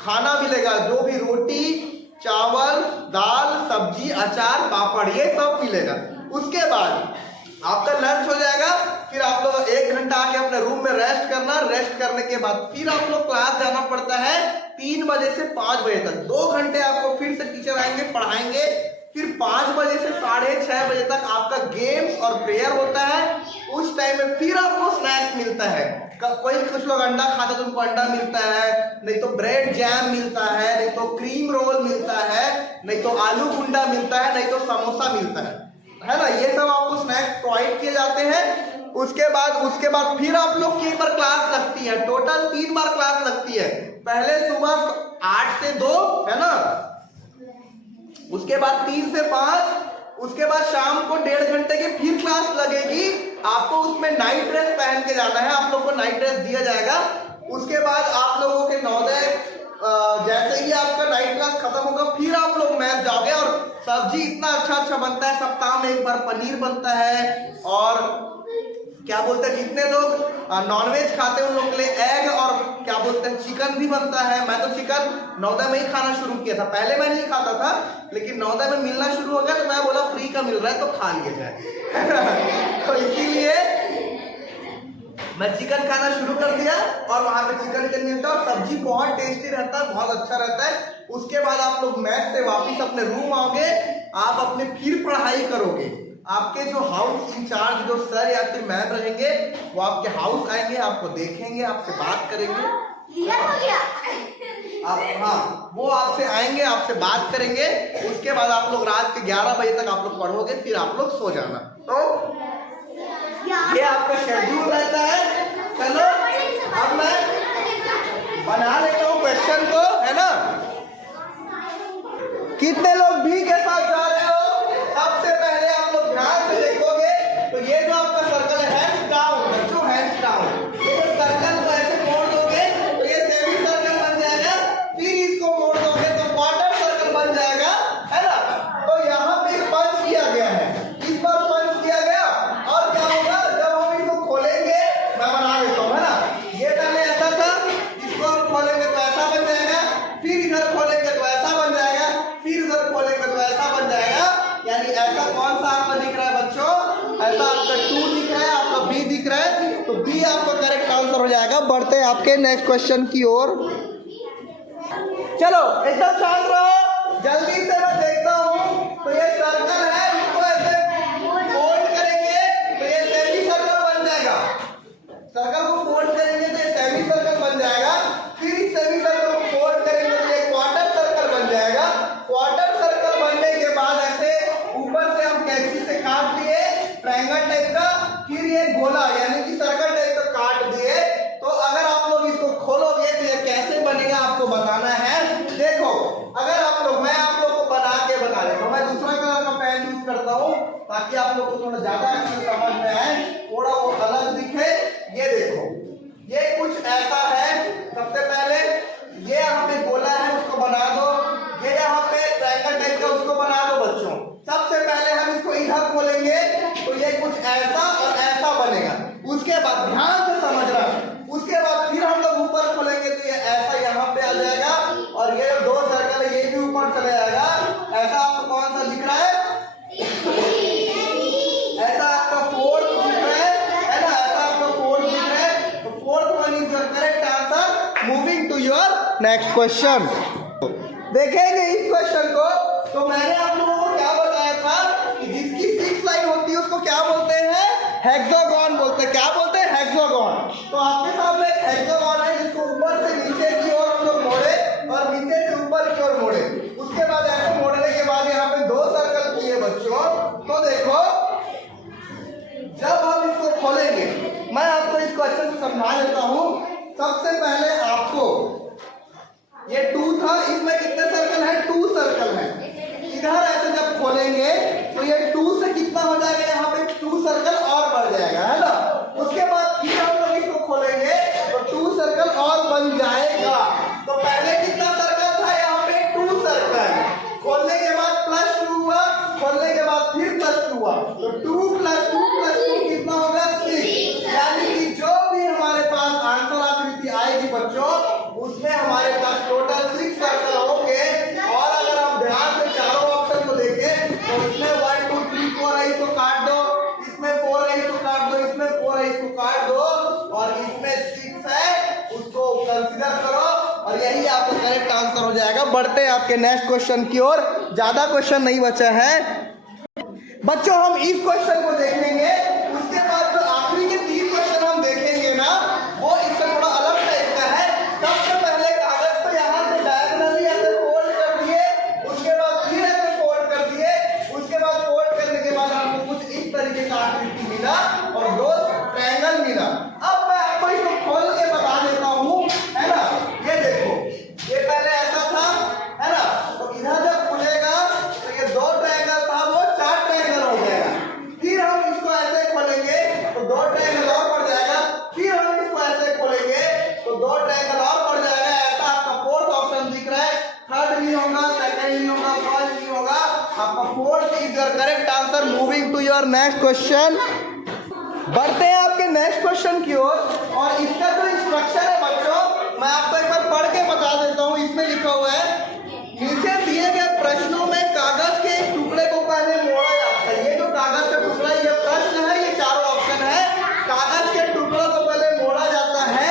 खाना मिलेगा, जो भी रोटी चावल दाल सब्जी अचार पापड़ ये सब मिलेगा। उसके बाद आपका लंच हो जाएगा, फिर आप लोग 1 घंटा आके अपने रूम में रेस्ट करना। रेस्ट करने के बाद फिर आप लोग क्लास जाना पड़ता है 3 बजे से 5 बजे तक। 2 घंटे आपको फिर से टीचर आएंगे पढ़ाएंगे। फिर 5 बजे से 6:30 बजे तक आपका गेम्स और प्रेयर होता है। उस टाइम में फिर आपको स्नैक्स मिलता है। कोई कुछ लोग अंडा खाते तो उनको अंडा मिलता है, नहीं तो ब्रेड जैम मिलता है, नहीं तो क्रीम रोल मिलता है, नहीं तो आलू गुंडा मिलता है, नहीं तो समोसा मिलता है ना। ये सब आपको स्नैक्स प्रोवाइड किए जाते हैं। उसके बाद फिर आप लोग की एक बार क्लास लगती है। टोटल 3 बार क्लास लगती है। पहले सुबह 8 से 2 है ना, उसके बाद 3 से 5, उसके बाद शाम को 1.5 घंटे की फिर क्लास लगेगी। आपको उसमें नाइट ड्रेस पहन के जाना है, आप लोग को नाइट ड्रेस दिया जाएगा। उसके बाद आप लोगों के नवोदय जैसे ही आपका नाइट क्लास खत्म होगा फिर आप लोग मैच जाओगे। और सब्जी इतना अच्छा बनता है, सप्ताह में 1 बार पनीर बनता है। और क्या बोलते हैं, जितने लोग नॉनवेज खाते हैं उन लोग के लिए एग और क्या बोलते हैं चिकन भी बनता है। मैं तो चिकन नवोदय में ही खाना शुरू किया था। पहले मैं नहीं खाता था, लेकिन नवोदय में मिलना शुरू हो गया तो मैं बोला फ्री का मिल रहा है तो खा लिया जाए। तो इसीलिए मैं चिकन खाना शुरू कर दिया और वहां पे चिकन मिलता है और सब्जी बहुत टेस्टी रहता है, बहुत अच्छा रहता है। उसके बाद आप लोग मैच से वापिस अपने रूम आओगे, आप अपने फिर पढ़ाई करोगे। आपके जो हाउस इंचार्ज जो सर या फिर मैम रहेंगे वो आपके हाउस आएंगे, आपको देखेंगे, आपसे बात करेंगे। हाँ, वो आपसे आएंगे, आपसे बात करेंगे। उसके बाद आप लोग रात के 11 बजे तक आप लोग पढ़ोगे, फिर आप लोग सो जाना। तो ये आपका शेड्यूल रहता है। चलो अब मैं बना लेता हूँ क्वेश्चन को, है ना। कितने लोग बी के साथ जा रहे हो? सबसे पहले आप लोग ध्यान से देखोगे तो ये जो आपका सर्कल है, हैंड्स डाउन बच्चों, हैंड्स डाउन। ये जो सर्कल को ऐसे मोड़ दोगे तो ये सेमी सर्कल बन जाएगा। फिर इसको मोड़ दोगे तो क्वार्टर सर्कल बन जाएगा, है ना। तो यहाँ पे पंच किया गया है, इस बार पंच किया गया। और क्या होगा जब हम इसको खोलेंगे, मैं बना देता हूँ, है ना। ये पहले ऐसा था, इसको हम खोलेंगे तो ऐसा बन जाएगा, फिर इधर खोलेंगे तो ऐसा बन जाएगा, फिर इधर खोलेंगे तो ऐसा बन जाएगा। यानी ऐसा कौन सा आपका दिख रहा है बच्चों? ऐसा आपका 2 दिख रहा है, आपका बी दिख रहा है। तो बी आपका करेक्ट आंसर हो जाएगा। बढ़ते हैं आपके नेक्स्ट क्वेश्चन की ओर। चलो एकदम शांत रहो, जल्दी से मैं देखता हूँ। तो ये सर्कल है, इसको ऐसे फोल्ड करेंगे तो ये सेमी सर्कल बन जाएगा। सर्कल को फोल्ड करेंगे तो ये सेमी सर्कल बन जाएगा। फिर इस सेमी सर्कल को फोल्ड करेंगे तो ये क्वार्टर सर्कल बन जाएगा। क्वार्टर सर्कल बनने के बाद ऐसे ऊपर से हम कैंची से काट दिए ट्रायंगल टाइप का, फिर ये गोला यानी कि सर्कल टाइप का काट दिए। तो अगर आप लोग इसको खोलोगे तो ये कैसे बनेगा आपको बताना है। देखो अगर आप लोग, मैं ऐसा और ऐसा बनेगा। उसके बाद ध्यान से समझना, उसके बाद फिर हम लोग ऊपर खोलेंगे तो ये ऐसा यहाँ पे आ जाएगा और ये दो सर्कल है ये भी ऊपर चले जाएगा। ऐसा आपको कौन सा दिख रहा है? ऐसा आपका फोर्थ दिख रहा है ना? ऐसा आपका फोर्थ दिख रहा है। तो fourth one is your correct answer. Moving to your next question. देखेंगे इस क्वेश्चन को। तो मैंने आप लोगों को क्या बताया था कि जिसकी 6 लाइन होती है उसको क्या बोलते हैं? हेक्सागोन बोलते हैं। क्या बोलते हैं? हेक्सागोन। तो आपके सामने एक हेक्सागोन है जिसको ऊपर से नीचे की ओर हम लोग मोड़े और नीचे से ऊपर की ओर मोड़े। उसके बाद ऐसे मोड़ने के बाद यहाँ पे 2 सर्कल किए बच्चों। तो देखो जब हम इसको खोलेंगे, मैं आपको इसको अच्छे से समझा देता हूँ। सबसे पहले आपको ये 2 था, इसमें कितने सर्कल है? 2 सर्कल है। इधर ऐसे जब खोलेंगे तो ये 2 से कितना हो जाएगा? यहाँ पे 2 सर्कल और बढ़ जाएगा, है ना? उसके बाद फिर हम लोग इसको खोलेंगे तो 2 सर्कल और बन जाएगा। तो पहले कितना सर्कल था? यहाँ पे 2 सर्कल। खोलने के बाद +2 हुआ, खोलने के बाद फिर +2 हुआ। तो 2 + 2 + 2 कितना होगा? 6। यानी कि जो भी हमारे पास आंसर आकृति आएगी बच्चों, उसमें हमारे पास टोटल 6 सर्कल होंगे। और अगर हम ध्यान से चारों ऑप्शन को देखें तो इसमें 1 2 3 4 है, इसको काट दो। इसमें 4 है, इसको काट दो। इसमें 4 है, इसको काट दो। और इसमें 6 है, उसको कंसीडर करो और यही आपका करेक्ट आंसर हो जाएगा। बढ़ते हैं आपके नेक्स्ट क्वेश्चन की ओर। ज्यादा क्वेश्चन नहीं बचा है बच्चों। हम इस क्वेश्चन को देख लेंगे। उसके बाद जो आखिरी के 3 क्वेश्चन हम देखेंगे ना, वो इससे थोड़ा अलग टाइप का है। सबसे पहले कागज को यहाँ से डायगोनली ऐसे फोल्ड कर दिए, उसके बाद फिर ऐसे फोल्ड कर दिए, उसके बाद फोल्ड करने के बाद आपको कुछ इस तरीके का आकृति मिला और 2 ट्रायंगल मिला। अब मैं आपको इसको खोल के बता देता हूँ, है ना? ये देखो, ये पहले ऐसा था, है ना? तो इधर जब खुलेगा तो ये 2 ट्रायंगल था, वो 4 ट्रायंगल हो जाएगा। फिर हम इसको ऐसे खोलेंगे तो 2 ट्रायंगल और बढ़ जाएगा। फिर हम इसको ऐसे खोलेंगे तो 2 ट्रायंगल और बढ़ जाएगा। ऐसा आपका फोर्थ ऑप्शन दिख रहा है। थर्ड नहीं होगा, सेकंड नहीं होगा, फर्स्ट नहीं होगा, आपका fourth is your correct answer. Moving to your next question. बढ़ते हैं आपके नेक्स्ट क्वेश्चन की ओर। और इसका जो इंस्ट्रक्शन है बच्चों, मैं आपको एक बार पढ़ के बता देता हूँ। इसमें लिखा हुआ है, नीचे दिए गए प्रश्नों में कागज के एक टुकड़े को पहले मोड़ा जाता है। ये जो कागज का टुकड़ा, ये प्रश्न है, ये चारों ऑप्शन है। कागज के टुकड़ों को पहले मोड़ा जाता है।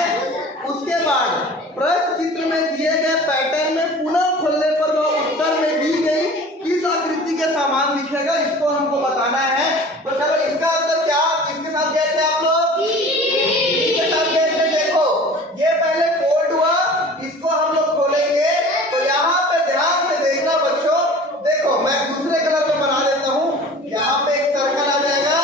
उसके बाद प्रश्न चित्र में दिए गए पैटर्न में पुनः खोलने पर वह उत्तर में दी गई किस आकृति के सामान दिखेगा, इसको हमको बताना है। तो चलो इसका आंसर क्या, इसके साथ गए थे आप लोग? इसके साथ गए थे। देखो ये पहले फोल्ड हुआ, इसको हम लोग खोलेंगे तो यहाँ पे ध्यान से देखना बच्चों। देखो मैं दूसरे कलर में बना देता हूँ। यहाँ पे एक सर्कल आ जाएगा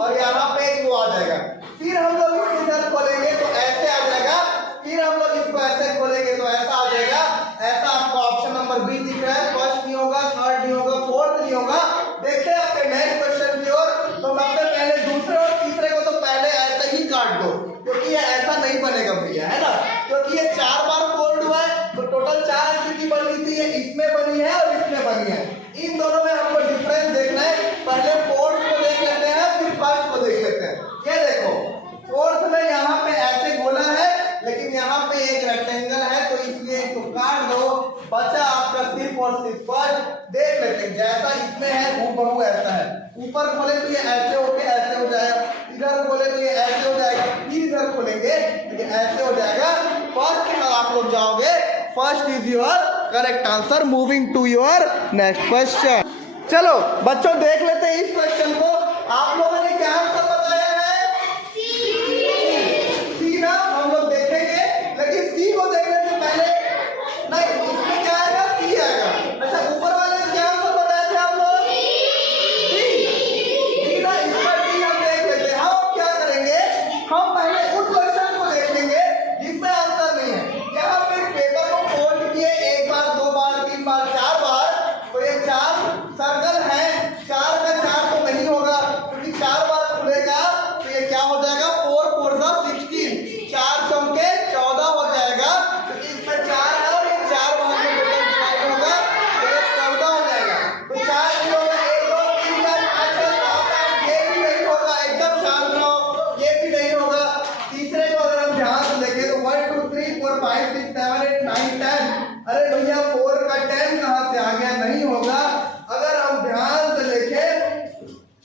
और यहाँ पे एक वो आ जाएगा। फिर हम लोग इसको इधर खोलेंगे तो ऐसे आ जाएगा। फिर हम लोग इसको ऐसे खोलेंगे तो ऐसा आ जाएगा। ऐसा आपका ऑप्शन नंबर बी दिख रहा है। फर्स्ट नहीं होगा, थर्ड नहीं होगा, फोर्थ नहीं होगा। देखते हैं आपके नेक्स्ट क्वेश्चन की ओर। तो सबसे पहले दूसरे और तीसरे को तो पहले ऐसे ही काट दो, क्योंकि ये ऐसा नहीं बनेगा भैया, है ना? क्योंकि ये 4 बार फोल्ड हुआ है तो टोटल 4 आकृति बनी थी। ये इसमें बनी है और इसमें बनी है। इन दोनों में हमको डिफरेंस देखना है। पहले फोर्थ को देख लेते हैं, फिर फर्स्ट को देख लेते हैं। ये देखो फोर्थ में यहाँ पे ऐसे गोला है, लेकिन यहाँ पे एक रेक्टेंगल है, तो इसलिए इसको काट दो। बचा आपका सिर्फ और सिर्फ फर्स्ट। देख लेते हैं, जैसा इसमें है हूबहू ऐसा है। ऊपर खोले तो ये ऐसे होके ऐसे हो जाएगा, इधर खोले तो ये ऐसे हो जाएगा, फिर इधर खोलेंगे तो ये ऐसे हो जाएगा। फर्स्ट के साथ आप लोग जाओगे। First is your correct answer. Moving to your next question. चलो बच्चों देख लेते हैं इस क्वेश्चन को। आप लोगों ने क्या आंसर बताया है? सी ना, हम लोग देखेंगे, लेकिन सी को देखने से पहले नहीं, इसमें क्या आएगा? सी आएगा। अच्छा ऊपर वाले ने क्या आंसर बताया थे आप लोग? डी ना, इसका डी हम देख लेते हैं। हम क्या करेंगे, हम पहले उन क्वेश्चन को देखेंगे जिसमें आंसर नहीं है। यहाँ पे पेपर को फोल्ड किए 1 बार 2 बार 3 बार 4 बार, तो ये 4 सर्कल है। 4 का 4 तो नहीं होगा, क्योंकि 4 बार खुलेगा 5 6 7 8 9 10। अरे भैया 4 का 10 कहाँ से आ गया? नहीं होगा। अगर हम ध्यान से देखें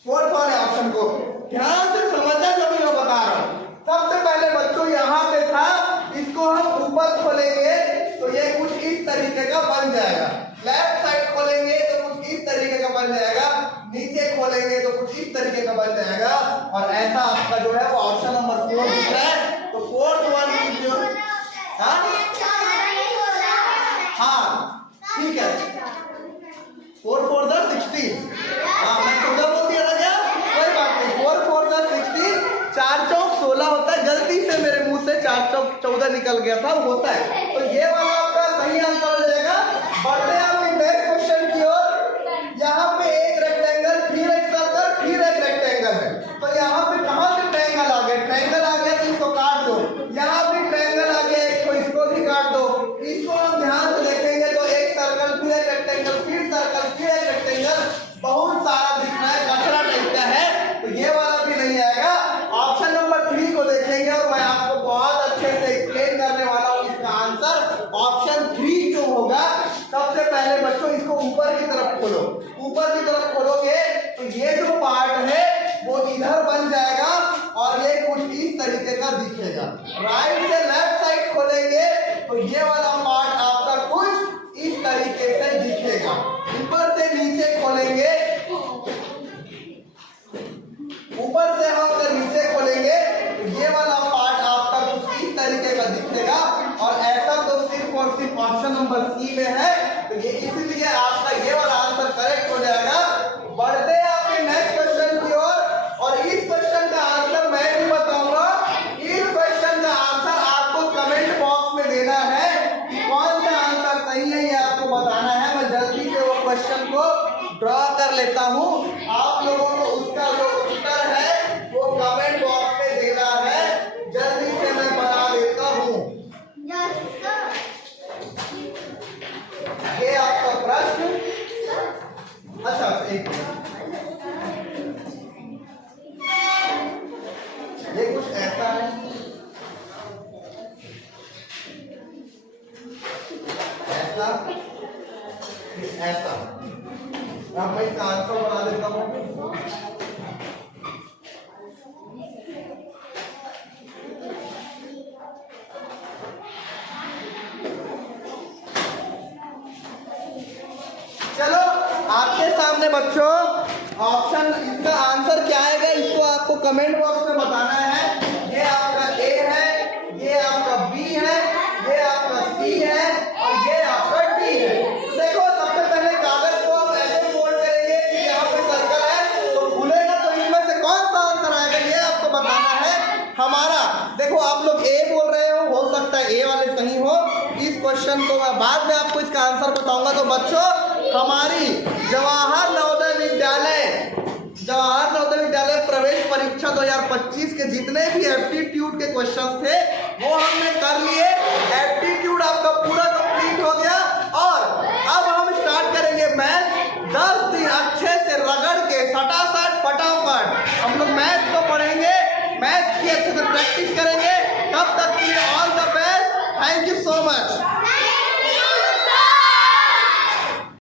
फोर्थ वाले ऑप्शन को, ध्यान से समझना जो मैं बता रहा हूँ। सबसे पहले बच्चों यहाँ पे था, इसको हम ऊपर खोलेंगे तो ये कुछ इस तरीके का बन जाएगा। लेफ्ट साइड खोलेंगे तो कुछ इस तरीके का बन जाएगा, नीचे खोलेंगे तो कुछ इस तरीके का बन जाएगा। और ऐसा आपका जो है वो ऑप्शन नंबर 4 दिख रहा है। तो फोर्थ वन इज योर, हाँ ठीक है, 4 4 16। हाँ मैं 14 बोल दिया था क्या? कोई बात नहीं, 4 4 16, 4 चौक 16 होता है। गलती से मेरे मुंह से 4 चौक 14 निकल गया था, होता है। तो ये वाला आपका सही आंसर हो जाएगा। बढ़ते हैं अपने नेक्स्ट क्वेश्चन की ओर। यहाँ पे एक रेक्टेंगल, फिर एक सर्कल, फिर एक रेक्टेंगल है। तो यहाँ पे कहाँ से ट्रायंगल आ गया? ट्रायंगल आ गया तो इसको काट दो। यहाँ भी ट्रायंगल आ गया एक, तो इसको भी काट दो। इसको हम ध्यान से देखेंगे तो एक सर्कल, फिर एक रेक्टेंगल, फिर सर्कल, फिर एक रेक्टेंगल, बहुत सारा दिख रहा है, कचरा टाइप का है। तो ये वाला भी नहीं आएगा। ऑप्शन नंबर 3 को देखेंगे और मैं आपको बहुत अच्छे से एक्सप्लेन करने वाला हूँ इसका आंसर। ऑप्शन 3 जो होगा, सबसे पहले बच्चों इसको ऊपर की तरफ खोलो। ऊपर की तरफ खोलोगे तो ये जो पार्ट है वो इधर बन जाएगा और ये कुछ इस तरीके का दिखेगा। राइट से लेफ्ट साइड खोलेंगे तो ये वाला पार्ट आपका कुछ इस तरीके से दिखेगा। ऊपर से नीचे खोलेंगे, ऊपर से हम अगर नीचे खोलेंगे तो ये वाला पार्ट आपका कुछ इस तरीके का दिखेगा। और ऐसा तो सिर्फ और सिर्फ ऑप्शन नंबर सी में है। तो ये इसीलिए आपका ये वाला आंसर करेक्ट हो जाएगा। बढ़ते हैं आपके नेक्स्ट क्वेश्चन की ओर। और इस क्वेश्चन का आंसर मैं भी बताऊंगा। इस क्वेश्चन का आंसर आपको कमेंट बॉक्स में देना है कि कौन सा आंसर सही है, ये आपको बताना है। मैं जल्दी से वो क्वेश्चन को ड्रॉ कर लेता हूँ। आप लोगों को उसका जो उत्तर है वो कमेंट बॉक्स में देना है। जल्दी से मैं बता देता हूँ। ये आपका प्रश्न, अच्छा एक ये कुछ ऐसा है, ऐसा ऐसा। अब मैं इसका आंसर बना देता हूँ। चलो आपके सामने बच्चों ऑप्शन, इसका आंसर क्या आएगा इसको आपको कमेंट बॉक्स में बताना है। ये आपका ए है, ये आपका बी है, ये आपका सी है और ये आपका डी है। तो देखो सबसे पहले कागज को हम ऐसे फोल्ड करेंगे कि यहाँ पे सर्कल है तो खुलेगा, तो इसमें से कौन सा आंसर आएगा ये आपको बताना है हमारा। देखो आप लोग ए बोल रहे हो सकता है ए वाले सही हो। इस क्वेश्चन को मैं बाद में आपको इसका आंसर बताऊंगा। तो बच्चों हमारी जवाहर नवोदय विद्यालय प्रवेश परीक्षा 2025 के जितने भी एप्टीट्यूड के क्वेश्चंस थे वो हमने कर लिए। एप्टीट्यूड आपका पूरा कंप्लीट हो गया और अब हम स्टार्ट करेंगे मैथ। 10 दिन अच्छे से रगड़ के फटाफट हम लोग मैथ को पढ़ेंगे, मैथ की अच्छे से प्रैक्टिस करेंगे। तब तक के लिए all the best. Thank you so much.